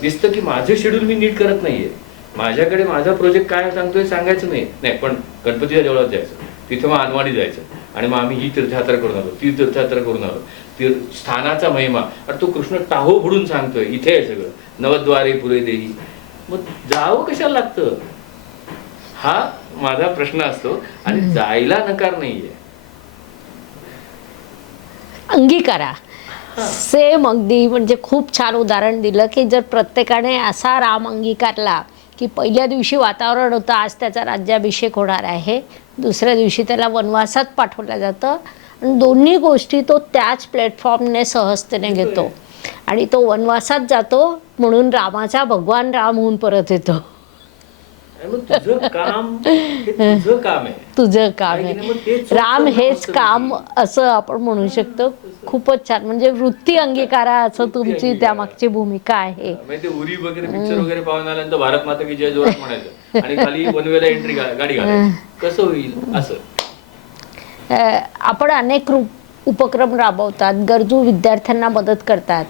दिसतं की माझं शेड्यूल मी नीट करत नाहीये. माझ्याकडे माझा प्रोजेक्ट काय सांगतोय सांगायचं नाही. पण गणपतीच्या देवळात जायचं, तिथे मग अनवाडी जायचं आणि मग आम्ही ही तीर्थयात्रा करून आलो, ती तीर्थयात्रा करून आलो. स्थानाचा महिमा आणि तो कृष्ण टाहो फोडून सांगतोय इथे आहे सगळं, नवद्वारे पुरे देही. मग जावं कशाला लागतं हा माझा प्रश्न असतो. आणि जायला नकार नाहीये, अंगीकारा. सेम अगदी, म्हणजे खूप छान उदाहरण दिलं की जर प्रत्येकाने असा राम अंगीकारला की पहिल्या दिवशी वातावरण होतं आज त्याचा राज्याभिषेक होणार आहे, दुसऱ्या दिवशी त्याला वनवासात पाठवलं जातं आणि दोन्ही गोष्टी तो त्याच प्लॅटफॉर्मने सहजतेने घेतो आणि तो वनवासात जातो म्हणून रामाचा भगवान राम होऊन परत येतो. तुझं काम हे तुझं काम आहे, तुझं काम आहे की नाही? मग आहे, तेच राम उत्तम हेच असतं काम की. असं आपण म्हणू शकतो. खूपच छान, म्हणजे वृत्ती अंगीकारा असं वृत्ती तुमची अंगीकारा. त्यामागची भूमिका आहे. म्हणजे ते उरी वगैरे पिक्चर वगैरे पाहून आल्यानंतर भारत माता की जय जोरात म्हणायचं आणि खाली वनवेला एंट्री गाडी घालायची, कसं होईल असं. आपण अनेक उपक्रम राबवतात, गरजू विद्यार्थ्यांना मदत करतात.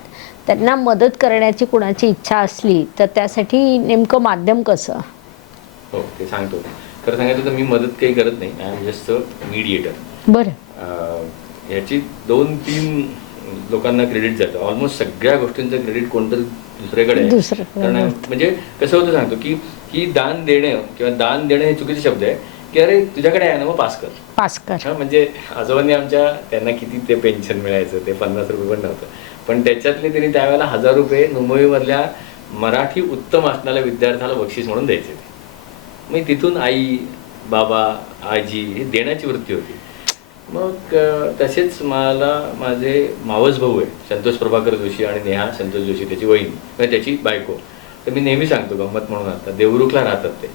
त्यांना मदत करण्याची कुणाची इच्छा असली तर त्यासाठी नेमकं माध्यम कसं? हो, ते सांगतो. खरं सांगायचं तर मी मदत काही करत नाही, I am just a mediator. बरं. ह्याची 2-3 लोकांना क्रेडिट जातं. ऑलमोस्ट सगळ्या गोष्टींचं क्रेडिट कोणतरी दुसऱ्याकडे आहे. कारण म्हणजे कसं होतं सांगतो की ही दान देणं किंवा दान देणं हे चुकीचे शब्द आहे की अरे तुझ्याकडे आहे ना मग पास कर. म्हणजे आजोबांनी आमच्या त्यांना किती ते पेन्शन मिळायचं, ते 50 रुपये पण नव्हतं, पण त्याच्यातले त्यांनी त्यावेळेला 1000 रुपये मुंबईमधल्या मराठी उत्तम असणाऱ्या विद्यार्थ्याला बक्षीस म्हणून द्यायचे. मग तिथून आई बाबा आजी हे देण्याची वृत्ती होती. मग तसेच मला माझे मावस भाऊ आहे संतोष प्रभाकर जोशी आणि नेहा संतोष जोशी, त्याची वहिनी म्हणजे त्याची बायको. तर मी नेहमी सांगतो गंमत म्हणून, आता देवरुखला राहतात ते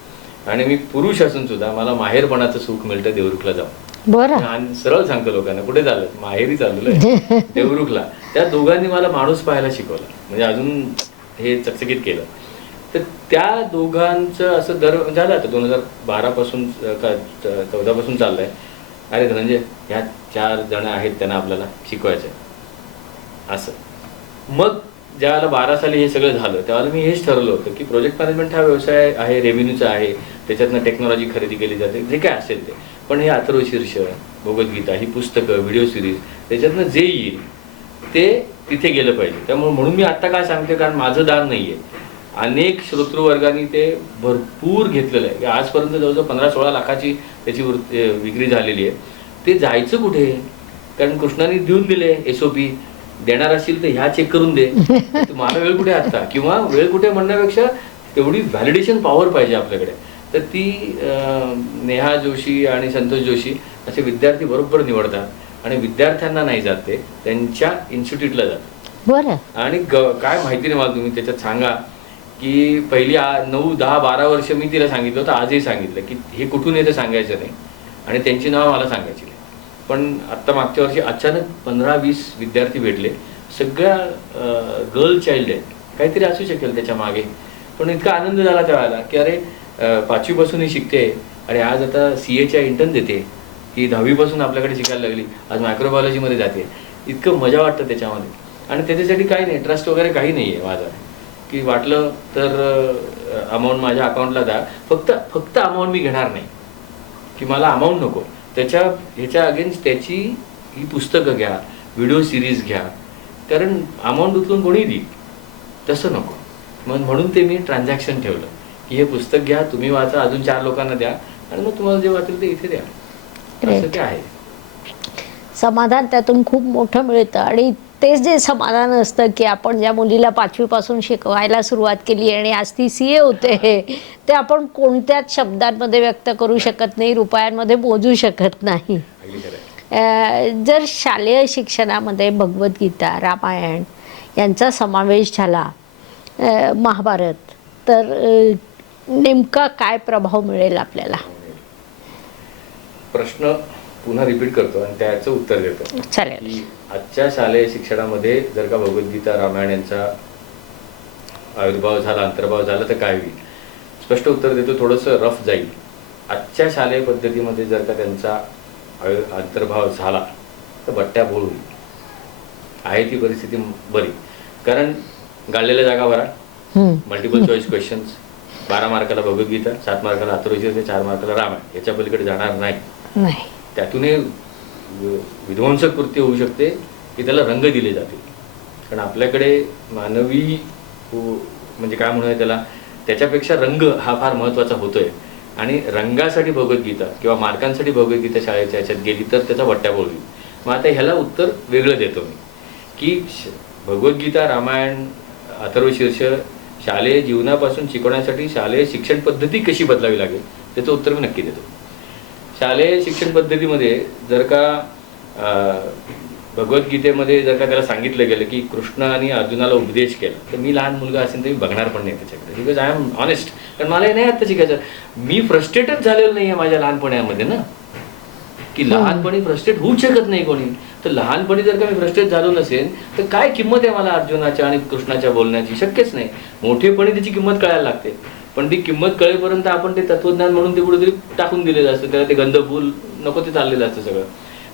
आणि मी पुरुष असून सुद्धा मला माहेरपणाचं सुख मिळतं देवरुखला जाऊन. बरं. आणि सरळ सांगतो लोकांना, कुठे चाललं माहेरी चाललेलं आहे देवरुखला. त्या दोघांनी मला माणूस पाहायला शिकवला, म्हणजे अजून हे चकचकीत केलं. तर त्या दोघांचं असं दर झालं आता 2012 पासून का 14 पासून चाललंय. अरे धनंजय ह्या 4 जण आहेत त्यांना आपल्याला शिकवायचं आहे असं. मग ज्यावेळेला 12 साली हे सगळं झालं त्यावेळेला मी हेच ठरवलं होतं की प्रोजेक्ट मॅनेजमेंट हा व्यवसाय आहे, रेव्हेन्यूचा आहे, त्याच्यातनं टेक्नॉलॉजी खरेदी केली जाते, जे काय असेल ते. पण हे अथर्वशीर्ष, भगवद्गीता, ही पुस्तकं, व्हिडिओ सिरीज, त्याच्यातनं जे येईल ते तिथे गेलं पाहिजे. त्यामुळे म्हणून मी आत्ता काय सांगते, कारण माझं दान नाही आहे, अनेक श्रोतृवर्गांनी ते भरपूर घेतलेलं आहे. आजपर्यंत जवळजवळ 15-16 लाखाची त्याची विक्री झालेली आहे. ते जायचं कुठे? कारण कृष्णाने देऊन दिले SOP, देणार असेल तर ह्या चेक करून दे. मला वेळ कुठे आता, किंवा वेळ कुठे म्हणण्यापेक्षा तेवढी व्हॅलिडेशन पॉवर पाहिजे आपल्याकडे. तर ती नेहा जोशी आणि संतोष जोशी असे विद्यार्थी बरोबर निवडतात आणि विद्यार्थ्यांना नाही जात, ते त्यांच्या इन्स्टिट्यूटला जातात. बरं. आणि काय माहिती नाही मला, तुम्ही त्याच्यात सांगा की पहिली 9, 10, 12 वर्ष मी तिला सांगितलं होतं, आजही सांगितलं की हे कुठून येतं सांगायचं नाही आणि त्यांची नावं मला सांगायची नाही. पण आत्ता मागच्या वर्षी अचानक 15-20 विद्यार्थी भेटले, सगळ्या गर्ल चाइल्ड आहेत, काहीतरी असू शकेल त्याच्या मागे. पण इतका आनंद झाला त्यावेळेला की अरे 5वी पासूनही शिकते, अरे आज आता CAच्या इंटर्न देते, ही 10वी पासून आपल्याकडे शिकायला लागली, आज मायक्रोबायोलॉजीमध्ये जाते. इतकं मजा वाटतं त्याच्यामध्ये. आणि त्याच्यासाठी काही नाही, ट्रस्ट वगैरे काही नाही आहे माझा की वाटलं तर अमाऊंट माझ्या अकाउंटला द्या, फक्त अमाऊंट मी घेणार नाही की मला अमाऊंट नको, ह्याच्या अगेन्स्ट त्याची ही पुस्तकं घ्या, व्हिडिओ सिरीज घ्या, कारण अमाऊंट उचलून कोणी देईल तसं नको. म्हणून ते मी ट्रान्झॅक्शन ठेवलं की हे पुस्तक घ्या, तुम्ही वाचा, अजून 4 लोकांना द्या आणि मग तुम्हाला जे वाटेल ते इथे द्या. असं ते आहे. समाधान त्यातून खूप मोठं मिळतं. आणि तेच जे समाधान असतं की आपण ज्या मुलीला 5वी पासून शिकवायला सुरुवात केली आणि आज ती CA होते, ते आपण कोणत्याच शब्दांमध्ये व्यक्त करू शकत नाही, रुपयांमध्ये मोजू शकत नाही. जर शालेय शिक्षणामध्ये भगवद्गीता, रामायण यांचा समावेश झाला, महाभारत, तर नेमका काय प्रभाव मिळेल आपल्याला? प्रश्न पुन्हा रिपीट करतो आणि त्याचं उत्तर देतो. चालेल. की आजच्या शालेय शिक्षणामध्ये जर का भगवद्गीता, रामायण यांचा आविर्भाव झाला, अंतर्भाव झाला तर काय होईल? स्पष्ट उत्तर देतो, थोडंसं रफ जाईल. आजच्या शालेय पद्धतीमध्ये जर का त्यांचा अंतर्भाव झाला तर बट्ट्या बोळ होईल. आहे ती परिस्थिती बरी, कारण गाळलेल्या जागा भरा, मल्टिपल चॉईस क्वेश्चन्स, 12 मार्काला भगवद्गीता, 7 मार्काला अथर्वशीर्ष, 4 मार्काला रामायण, याच्या पलीकडे जाणार नाही. त्यातून विध्वंसक कृत्य होऊ शकते की त्याला रंग दिले जातील. कारण आपल्याकडे मानवी म्हणजे काय म्हणूया त्याला, त्याच्यापेक्षा रंग हा फार महत्त्वाचा होतोय. आणि रंगासाठी भगवद्गीता किंवा मार्कांसाठी भगवद्गीता शाळेच्या ह्याच्यात गेली तर त्याचा वट्ट्याबोळ होईल. मग आता ह्याला उत्तर वेगळं देतो मी की भगवद्गीता, रामायण, अथर्वशीर्ष शालेय जीवनापासून शिकवण्यासाठी शालेय शिक्षण पद्धती कशी बदलावी लागेल त्याचं उत्तर मी नक्की देतो. शालेय शिक्षण पद्धतीमध्ये जर का भगवद्गीतेमध्ये जर का त्याला सांगितलं गेलं की कृष्ण आणि अर्जुनाला उपदेश केला, तर मी लहान मुलगा असेल तर मी बघणार पण नाही त्याच्याकडे, बिकॉज आय एम ऑनेस्ट. कारण मला हे नाही आता शिकायचं. मी फ्रस्ट्रेटच झालेलो नाही आहे माझ्या लहानपणामध्ये ना, की लहानपणी फ्रस्ट्रेट होऊच शकत नाही कोणी. तर लहानपणी जर का मी फ्रस्ट्रेट झालो नसेल तर काय किंमत आहे मला अर्जुनाच्या आणि कृष्णाच्या बोलण्याची? शक्यच नाही. मोठेपणी त्याची किंमत कळायला लागते, पण ती किंमत कळेपर्यंत आपण ते तत्वज्ञान म्हणून ते कुठेतरी टाकून दिलेलं असतं, त्याला ते गंधफूल नको ते चाललेलं असतं सगळं.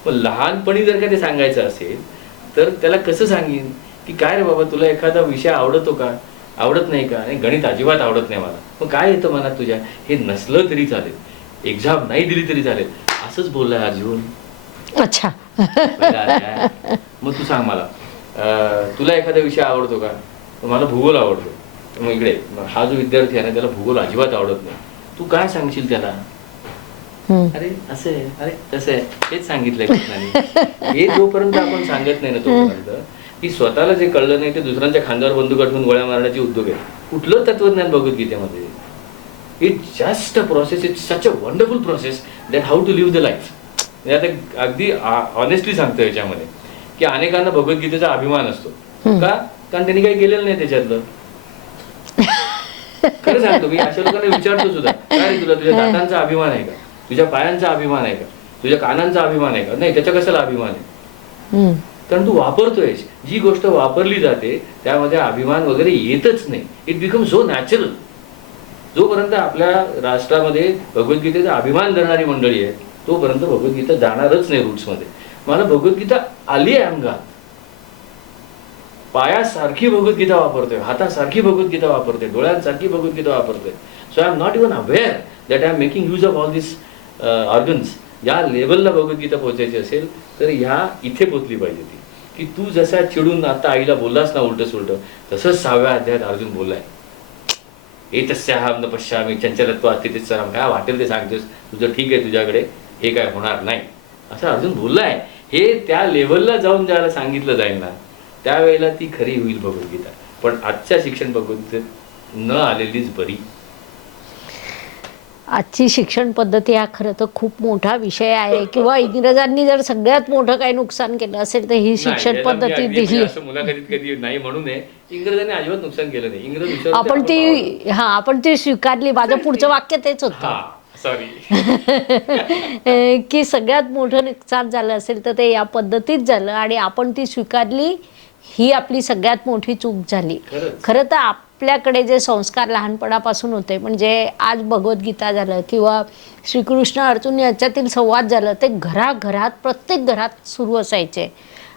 पण लहानपणी जर का ते सांगायचं असेल तर त्याला कसं सांगेन की काय रे बाबा तुला एखादा विषय आवडतो का, आवडत नाही का? आणि गणित अजिबात आवडत नाही मला. मग काय येतं मनात तुझ्या? हे नसलं तरी चालेल, एक्झाम नाही दिली तरी चालेल, असंच बोललाय अर्जुन. अच्छा. मग तू सांग मला, तुला एखादा विषय आवडतो का? मला भूगोल आवडतो. मग इकडे हा जो विद्यार्थी आहे ना त्याला भूगोल अजिबात आवडत नाही. तू काय सांगशील त्याला? अरे असं आहे, अरे तसं आहे, हेच सांगितलंय कृष्णाने. हे जोपर्यंत आपण सांगत नाही ना तोपर्यंत की स्वतःला जे कळलं नाही ते दुसऱ्यांच्या खांद्यावर बंदूक अडवून गोळ्या मारण्याची उद्योग आहे. कुठलं तत्वज्ञान भगवद्गीतेमध्ये? It's just a process. It's such a wonderful process that how to live the life. आता अगदी ऑनेस्टली सांगतो याच्यामध्ये की अनेकांना भगवद्गीतेचा अभिमान असतो. का? कारण त्यांनी काही केलेलं नाही त्याच्यातलं. खरं सांगतो, मी अशा लोकांना विचारतो सुद्धा, काय तुला तुझ्या दातांचा अभिमान आहे का? तुझ्या पायांचा अभिमान आहे का? तुझ्या कानांचा अभिमान आहे का? नाही, त्याच्या कशाला अभिमान आहे? कारण तू वापरतोयस. जी गोष्ट वापरली जाते त्यामध्ये अभिमान वगैरे येतच नाही. It become so natural. जोपर्यंत आपल्या राष्ट्रामध्ये भगवद्गीतेचा अभिमान धरणारी मंडळी आहे तोपर्यंत भगवद्गीता जाणारच नाही रूट्समध्ये. मला भगवद्गीता आली आहे अंगात. पायासारखी भगवद्गीता वापरतोय, हातासारखी भगवद्गीता वापरतोय, डोळ्यांसारखी भगवद्गीता वापरतोय. So I am not even aware that I am making use of all this organs. या लेवलला भगवद्गीता पोहोचायची असेल तर ह्या इथे पोचली पाहिजे ती, की तू जसा चिडून आता आईला बोललास ना उलट सुलट, तसंच 6व्या अध्यायात अर्जुन बोललाय. एतस्याहं न पश्यामि चंचलत्वात् स्थितिस्सरं. काय वाटेल ते सांगतोस, तुझं ठीक आहे, तुझ्याकडे हे काय होणार नाही, असं अर्जुन बोललाय. हे त्या लेवलला जाऊन ज्याला सांगितलं जाईल ना त्यावेळेला ती खरी होईल भगवद्गीता. पण आजच्या शिक्षण भगवद्गीतेत न आलेलीच बरी. आजची शिक्षण पद्धती हा खरं तर खूप मोठा विषय आहे. किंवा इंग्रजांनी जर सगळ्यात मोठं काही नुकसान केलं असेल तर ही शिक्षण पद्धती दिली. मुलाखतीत कधी नाही म्हणू नये, इंग्रजांनी अजिबात नुकसान केलं नाही. इंग्रज आपण ती स्वीकारली. माझं पुढचं वाक्य तेच होतं की सगळ्यात मोठं नुकसान झालं असेल तर ते या पद्धतीत झालं आणि आपण ती स्वीकारली. ही आपली सगळ्यात मोठी चूक झाली. खरं तर आपल्याकडे जे संस्कार लहानपणापासून होते, म्हणजे आज भगवद्गीता झालं किंवा श्रीकृष्ण अर्जुन याच्यातील संवाद झालं, ते घराघरात प्रत्येक घरात सुरू असायचे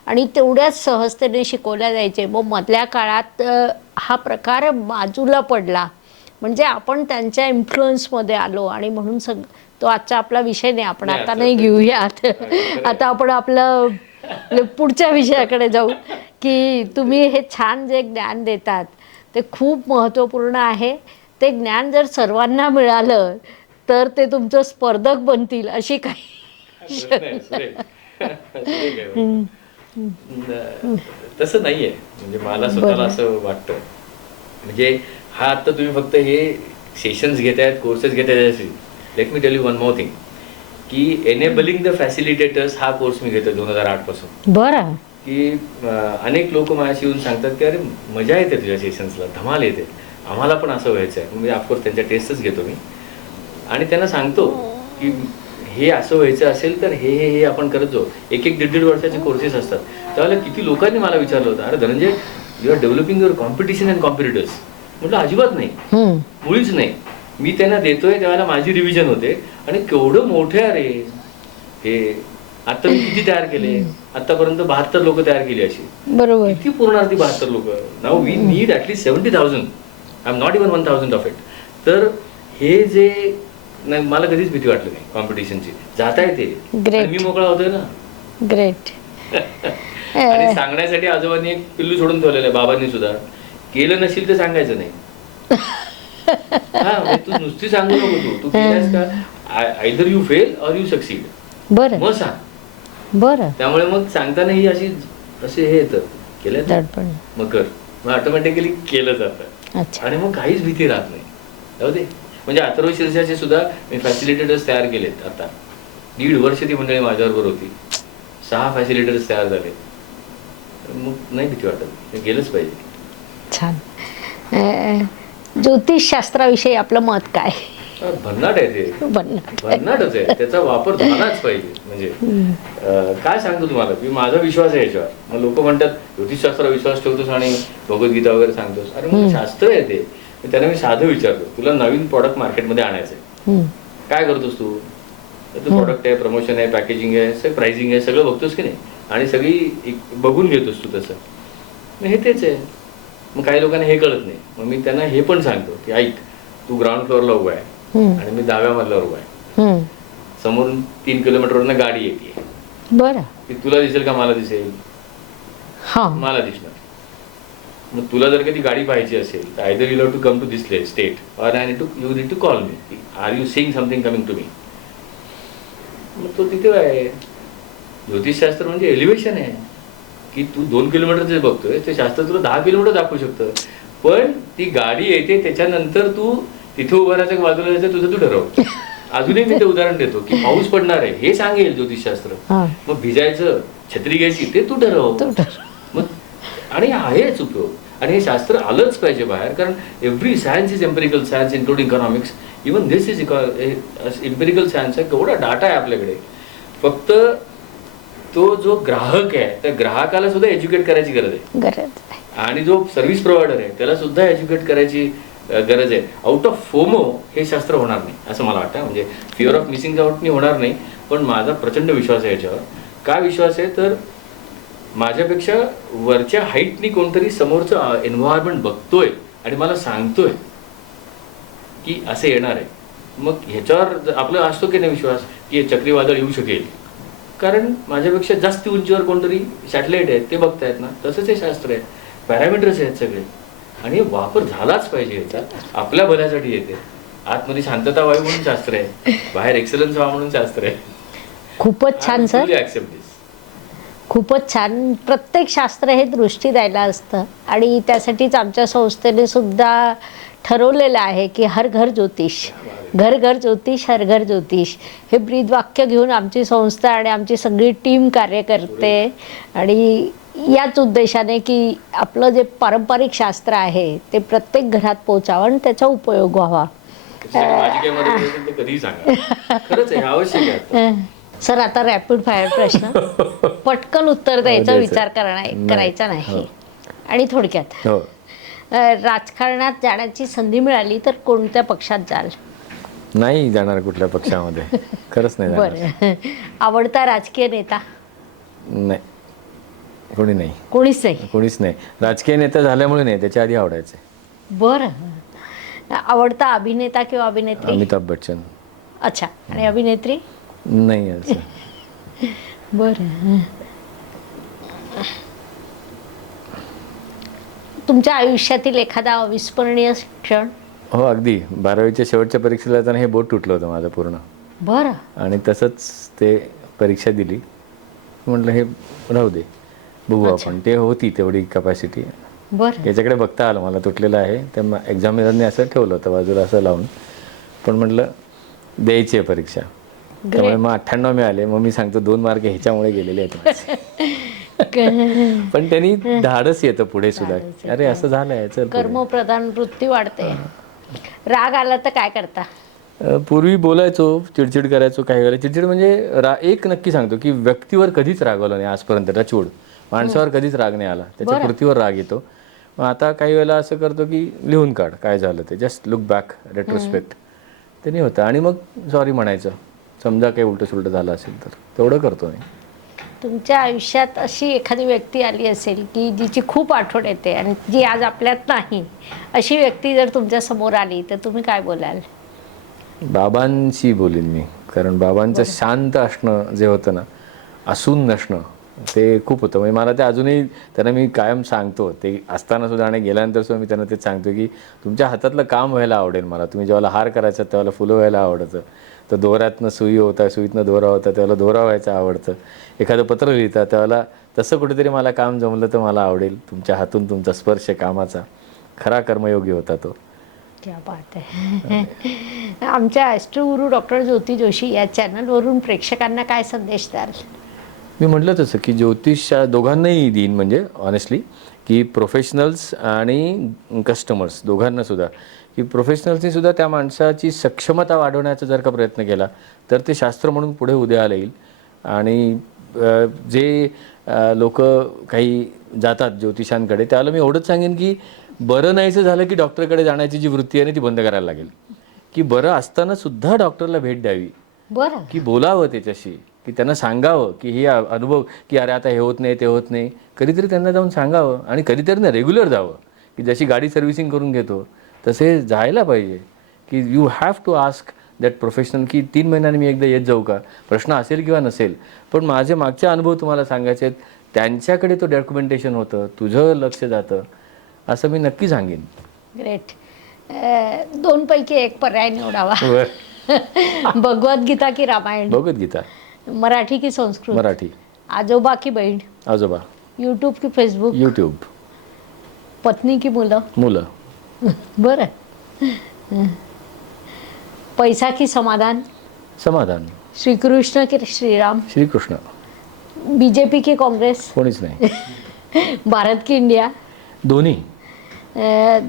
आणि तेवढ्याच सहजतेने शिकवल्या जायचे. मग मधल्या काळात हा प्रकार बाजूला पडला, म्हणजे आपण त्यांच्या इन्फ्लुअन्समध्ये आलो आणि म्हणून तो आजचा आपला विषय नाही. आपण आता नाही घेऊयात. आता आपण आपलं पुढच्या विषयाकडे जाऊ की तुम्ही हे छान जे ज्ञान देतात ते खूप महत्त्वपूर्ण आहे. ते ज्ञान जर सर्वांना मिळालं तर ते तुमचं स्पर्धक बनतील अशी काही तसं नाहीये. म्हणजे मला स्वतःला असं वाटतं, म्हणजे हा आता तुम्ही फक्त हे सेशन्स घेत आहेत, कोर्सेस घेत आहेत. Let me tell you one more thing की एनेबलिंग द फॅसिलिटेटर्स हा कोर्स मी घेतो 2008 पासून. बरं. की अनेक लोक माझ्याशी येऊन सांगतात की अरे मजा येते तुझ्या सेशन्सला, धमाल येते, आम्हाला पण असं व्हायचं आहे. म्हणजे ऑफकोर्स त्यांच्या टेस्टच घेतो मी आणि त्यांना सांगतो की हे असं व्हायचं असेल तर हे हे आपण करत जाऊ. 1-1.5 वर्षाचे कोर्सेस असतात. त्यावेळेला किती लोकांनी मला विचारलं होतं, अरे Dhananjay you are developing your competition and competitors. म्हटलं अजिबात नाही, मुळीच नाही. मी त्यांना देतोय त्यावेळेला माझी रिव्हिजन होते आणि केवढं मोठं आहे रे हे. आता मी किती तयार केले आतापर्यंत? 72 लोक तयार केली अशी. बरोबर. किती पूर्ण 72 लोक. Now we need at least 70,000. I am not even 1,000 of it. तर हे जे नाही, मला कधीच भीती वाटली नाही कॉम्पिटिशनची. जाता येते, मी मोकळा होतोय ना. ग्रेट. आणि सांगण्यासाठी आजोबांनी एक पिल्लू सोडून ठेवलेलं आहे, बाबांनी सुद्धा. केलं नसेल तर सांगायचं नाही. हा, तू नुसती सांगू नको. तू केल्यास का either you fail or you succeed. बरं. मग सांग. बरं. त्यामुळे मग सांगताना ही अशी असे हे येतं केलं दडपण. मग कर, मग ऑटोमॅटिकली केलं जातं. अच्छा. आणि मग काहीच भीती राहत नाही. जाऊ दे, म्हणजे अथर्व शीर्षाचे सुद्धा मी फॅसिलिटेटर्स तयार केलेत. आता 1.5 वर्ष ती मंडळी माझ्याबरोबर होती, 6 फॅसिलिटेटर्स तयार झाले. मग नाही भीती वाटत, गेलंच पाहिजे. छान. ज्योतिषशास्त्राविषयी आपलं मत काय? भन्नाट आहे ते, भन्नाटच आहे. त्याचा वापर झालाच पाहिजे. म्हणजे काय सांगतो तुम्हाला की माझा विश्वास आहे याच्यावर. मग लोक म्हणतात ज्योतिषशास्त्रावर विश्वास ठेवतोस आणि भगवद्गीता वगैरे सांगतोस. अरे मग शास्त्र आहे ते. त्यांना मी साधं विचारतो, तुला नवीन प्रॉडक्ट मार्केटमध्ये आणायचंय, काय करतोस तू? प्रॉडक्ट आहे, प्रमोशन आहे, पॅकेजिंग आहे, प्राइसिंग आहे, सगळं बघतोस की नाही, आणि सगळी बघून घेतोस तू तसं. मग हे तेच आहे. मग काही लोकांना हे कळत नाही. मग मी त्यांना हे पण सांगतो की ऐक, तू ग्राउंड फ्लोअरला उभा आहे आणि मी 10व्या मजल्यावर उभा आहे. समोरून 3 किलोमीटरवरनं गाडी येते. बरं, ती तुला दिसेल का मला दिसेल? मला दिसणार. मग तुला जर का ती गाडी पाहायची असेल तर either you have to come to this state or you need to call me. Are you seeing something coming to me? मग तो तिथे आहे. ज्योतिषशास्त्र म्हणजे एलिव्हेशन आहे की तू 2 किलोमीटर जे बघतोय ते शास्त्र तुला 10 किलोमीटर दाखवू शकतं. पण ती गाडी येते त्याच्यानंतर तू तिथे उभं राहायचं, बाजूला जायचं, तुझं तू ठरव. अजूनही मी ते उदाहरण देतो की पाऊस पडणार आहे हे सांगेल ज्योतिषशास्त्र. मग भिजायचं, छत्री घ्यायची ते तू ठरव. मग आणि आहेच उपयोग. आणि हे शास्त्र आलंच पाहिजे बाहेर, कारण every science is empirical science including economics. Even this is empirical science आहे. केवढा डाटा आहे आपल्याकडे. फक्त तो जो ग्राहक आहे त्या ग्राहकाला सुद्धा एज्युकेट करायची गरज आहे. आणि जो सर्व्हिस प्रोव्हायडर आहे त्याला सुद्धा एज्युकेट करायची गरज आहे. आउट ऑफ फोमो हे शास्त्र होणार नाही असं मला वाटतं. म्हणजे फिअर ऑफ मिसिंग आउटनी होणार नाही. पण माझा प्रचंड विश्वास आहे याच्यावर. काय विश्वास आहे तर माझ्यापेक्षा वरच्या हाईटनी कोणतरी समोरचं एन्व्हायरमेंट बघतोय आणि मला सांगतोय की असं येणार आहे. मग ह्याच्यावर आपलं असतो की नाही विश्वास की चक्रीवादळ येऊ शकेल, कारण माझ्यापेक्षा जास्त उंचीवर कोणतरी सॅटेलाइट आहेत ते बघतायत ना. तसंच हे शास्त्र आहे. पॅरामीटर्स आहेत सगळे आणि वापर झालाच पाहिजे याचा. आपल्या भल्यासाठी येते. आतमध्ये शांतता व्हावी म्हणून शास्त्र आहे, बाहेर एक्सलन्स व्हावं म्हणून शास्त्र आहे. खूपच छान सर, खूपच छान. प्रत्येक शास्त्र हे दृष्टी द्यायला असतं आणि त्यासाठीच आमच्या संस्थेने सुद्धा ठरवलेलं आहे की हर घर ज्योतिष, घर घर ज्योतिष, हर घर ज्योतिष हे ब्रीदवाक्य घेऊन आमची संस्था आणि आमची सगळी टीम कार्य करते. आणि याच उद्देशाने की आपलं जे पारंपरिक शास्त्र आहे ते प्रत्येक घरात पोचावं आणि त्याचा उपयोग व्हावा. सर आता रॅपिड फायर प्रश्न, पटकन उत्तर द्यायचा विचार करायचा नाही. आणि थोडक्यात राजकारणात जाण्याची संधी मिळाली तर कोणत्या पक्षात जाल? नाही जाणार कुठल्या पक्षामध्ये, खरंच नाही जाणार. बरं, आवडता राजकीय नेता? नाही, कोणी नाही. कोणीच नाही? कोणीच नाही. राजकीय नेता झाल्यामुळे नाही, त्याच्या आधी आवडायचे. बरं, आवडता अभिनेता किंवा अभिनेत्री? अमिताभ बच्चन. अच्छा, आणि अभिनेत्री? नाही असं. बरं, तुमच्या आयुष्यातील एखादा अविस्मरणीय क्षण? हो अगदी. 12वीच्या शेवटच्या परीक्षेला जाताना हे बोट तुटलं होतं माझं पूर्ण. बरं. आणि तसंच ते परीक्षा दिली. म्हटलं हे राहू दे, बघू आपण. ते होती तेवढी कपॅसिटी. बरं, याच्याकडे बघता आलं मला तुटलेलं आहे. त्या एक्झामिनरने असं ठेवलं होतं बाजूला असं लावून. पण म्हटलं द्यायची आहे परीक्षा. त्यामुळे मग 98 मिळाले. मग मी सांगतो 2 मार्क ह्याच्यामुळे गेलेले आहेत. पण त्यांनी धाडस येतं पुढे सुद्धा. अरे असं झालंय, चल. कर्मप्रधान वृत्ती वाढते. राग आला तर काय करता? पूर्वी बोलायचो, चिडचिड करायचो. काही वेळेला चिडचिड म्हणजे एक नक्की सांगतो की व्यक्तीवर कधीच रागवलं नाही आजपर्यंत. चूड माणसावर कधीच राग नाही आला, त्याच्या कृतीवर राग येतो. मग आता काही वेळेला असं करतो की लिहून काढ काय झालं ते, जस्ट लुक बॅक, रेट्रोस्पेक्ट. ते नाही होतं. आणि मग सॉरी म्हणायचं समजा काही उलटं सुलटं झालं असेल तर, तेवढं करतो मी. तुमच्या आयुष्यात अशी एखादी व्यक्ती आली असेल की जिची खूप आठवण येते आणि जी आज आपल्यात नाही, अशी व्यक्ती जर तुमच्या समोर आली तर तुम्ही काय बोलाल? बाबांशी बोलीन मी. कारण बाबांचं शांत असणं जे होतं ना, असून नसणं, ते खूप होतं. म्हणजे मला ते अजूनही त्यांना मी कायम सांगतो, ते असताना सुद्धा आणि गेल्यानंतर सुद्धा मी त्यांना तेच सांगतो की तुमच्या हातातलं काम व्हायला आवडेल मला. तुम्ही जेव्हा हार करायचा त्यावेळेला फुलं व्हायला आवडतं, तर दोऱ्यातनं सुई होता, सुईतनं दोरा होता त्यावेळेला दोरा व्हायचं आवडतं, एखादं पत्र लिहिता त्यावेळेला तसं कुठेतरी मला काम जमलं तर मला आवडेल. तुमच्या हातून तुमचा स्पर्श कामाचा खरा कर्मयोगी होता तो. क्या बात आहे. आमच्या ॲस्ट्रोगुरू डॉक्टर ज्योती जोशी या चॅनलवरून प्रेक्षकांना काय संदेश द्याल? मी म्हटलं तसं की ज्योतिष दोघांनाही देईन, म्हणजे ऑनेस्टली की प्रोफेशनल्स आणि कस्टमर्स दोघांना सुद्धा, की प्रोफेशनल्सनी सुद्धा त्या माणसाची सक्षमता वाढवण्याचा जर का प्रयत्न केला तर ते शास्त्र म्हणून पुढे उदयाला येईल. आणि जे लोक काही जातात ज्योतिषांकडे त्याला मी एवढंच सांगेन की बरं नाहीचं झालं की डॉक्टरकडे जाण्याची जी वृत्ती आहे ती बंद करायला लागेल, की बरं असताना सुद्धा डॉक्टरला भेट द्यावी, बरं. की बोलावं त्याच्याशी, की त्यांना सांगावं की हे अनुभव की अरे आता हे होत नाही ते होत नाही, कधीतरी त्यांना जाऊन सांगावं. आणि कधीतरी ना रेग्युलर जावं, की जशी गाडी सर्व्हिसिंग करून घेतो तसे जायला पाहिजे, की you have to ask that professional की 3 महिन्यांनी मी एकदा येत जाऊ का, प्रश्न असेल किंवा नसेल, पण माझे मागचे अनुभव तुम्हाला सांगायचे आहेत, त्यांच्याकडे तो डॉक्युमेंटेशन होतं, तुझं लक्ष जातं, असं मी नक्की सांगेन. ग्रेट. 2 पैकी एक पर्याय निवडावा. भगवद्गीता की रामायण? भगवद्गीता. मराठी की संस्कृत? मराठी. आजोबा की बहीण? आजोबा. यूट्यूब की फेसबुक? यूट्यूब. पत्नी की मुलं? मुलं. बरं. पैसा की समाधान? समाधान. श्रीकृष्ण की श्रीराम? श्रीकृष्ण. बीजेपी की काँग्रेस? कोणीच नाही. भारत की इंडिया? दोन्ही.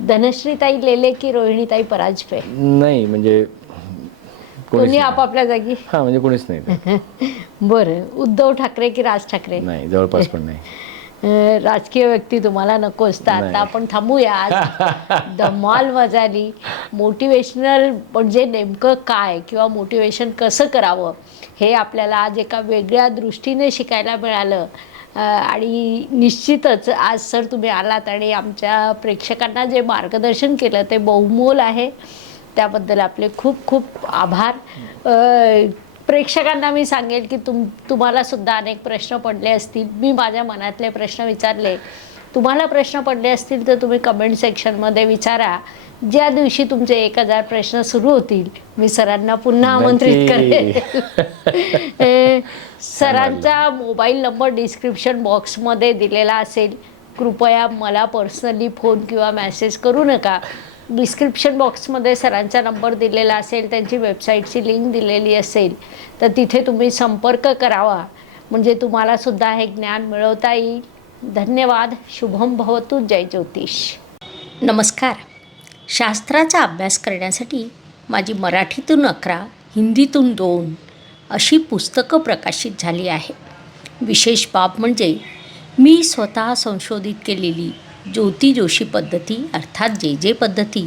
धनश्रीताई लेले की रोहिणीताई परांजपे? नाही, म्हणजे दोन्ही आपापल्या जागी? हां, म्हणजे कोणीच नाही. बरं. उद्धव ठाकरे की राज ठाकरे? नाही, जवळपास पण नाही. राजकीय व्यक्ती तुम्हाला नको असतात. आता आपण थांबूया. आज धमाल मजा आली. मोटिवेशनल म्हणजे नेमकं काय किंवा मोटिवेशन कसं करावं हे आपल्याला आज एका वेगळ्या दृष्टीने शिकायला मिळालं. आणि निश्चितच आज सर तुम्ही आलात आणि आमच्या प्रेक्षकांना जे मार्गदर्शन केलं ते बहुमोल आहे. त्याबद्दल आपले खूप खूप आभार. प्रेक्षकांना मी सांगेल की तुम्हाला सुद्धा अनेक प्रश्न पडले असतील. मी माझ्या मनातले प्रश्न विचारले. तुम्हाला प्रश्न पडले असतील तर तुम्ही कमेंट सेक्शनमध्ये विचारा. ज्या दिवशी तुमचे 1000 प्रश्न सुरू होतील मी सरांना पुन्हा आमंत्रित करेन. सरांचा मोबाईल नंबर डिस्क्रिप्शन बॉक्समध्ये दिलेला असेल. कृपया मला पर्सनली फोन किंवा मेसेज करू नका. डिस्क्रिप्शन बॉक्समध्ये सरांचा नंबर दिलेला असेल, त्यांची वेबसाईटची लिंक दिलेली असेल तर तिथे तुम्ही संपर्क करावा, म्हणजे तुम्हालासुद्धा हे ज्ञान मिळवता येईल. धन्यवाद. शुभम भवतु. जय ज्योतिष. नमस्कार. शास्त्राचा अभ्यास करण्यासाठी माझी मराठीतून 11, हिंदीतून 2 अशी पुस्तकं प्रकाशित झाली आहे. विशेष बाब म्हणजे मी स्वतः संशोधित केलेली ज्योती जोशी पद्धती अर्थात जे पद्धती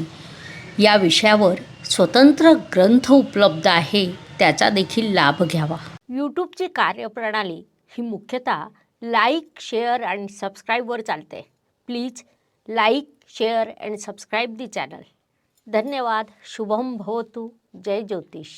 या विषयावर स्वतंत्र ग्रंथ उपलब्ध आहे, त्याचा देखील लाभ घ्यावा. यूट्यूबची कार्यप्रणाली ही मुख्यतः लाईक, शेअर आणि सबस्क्राईबवर चालते. Please like, share and subscribe the channel. धन्यवाद. शुभम भवतु. जय ज्योतिष.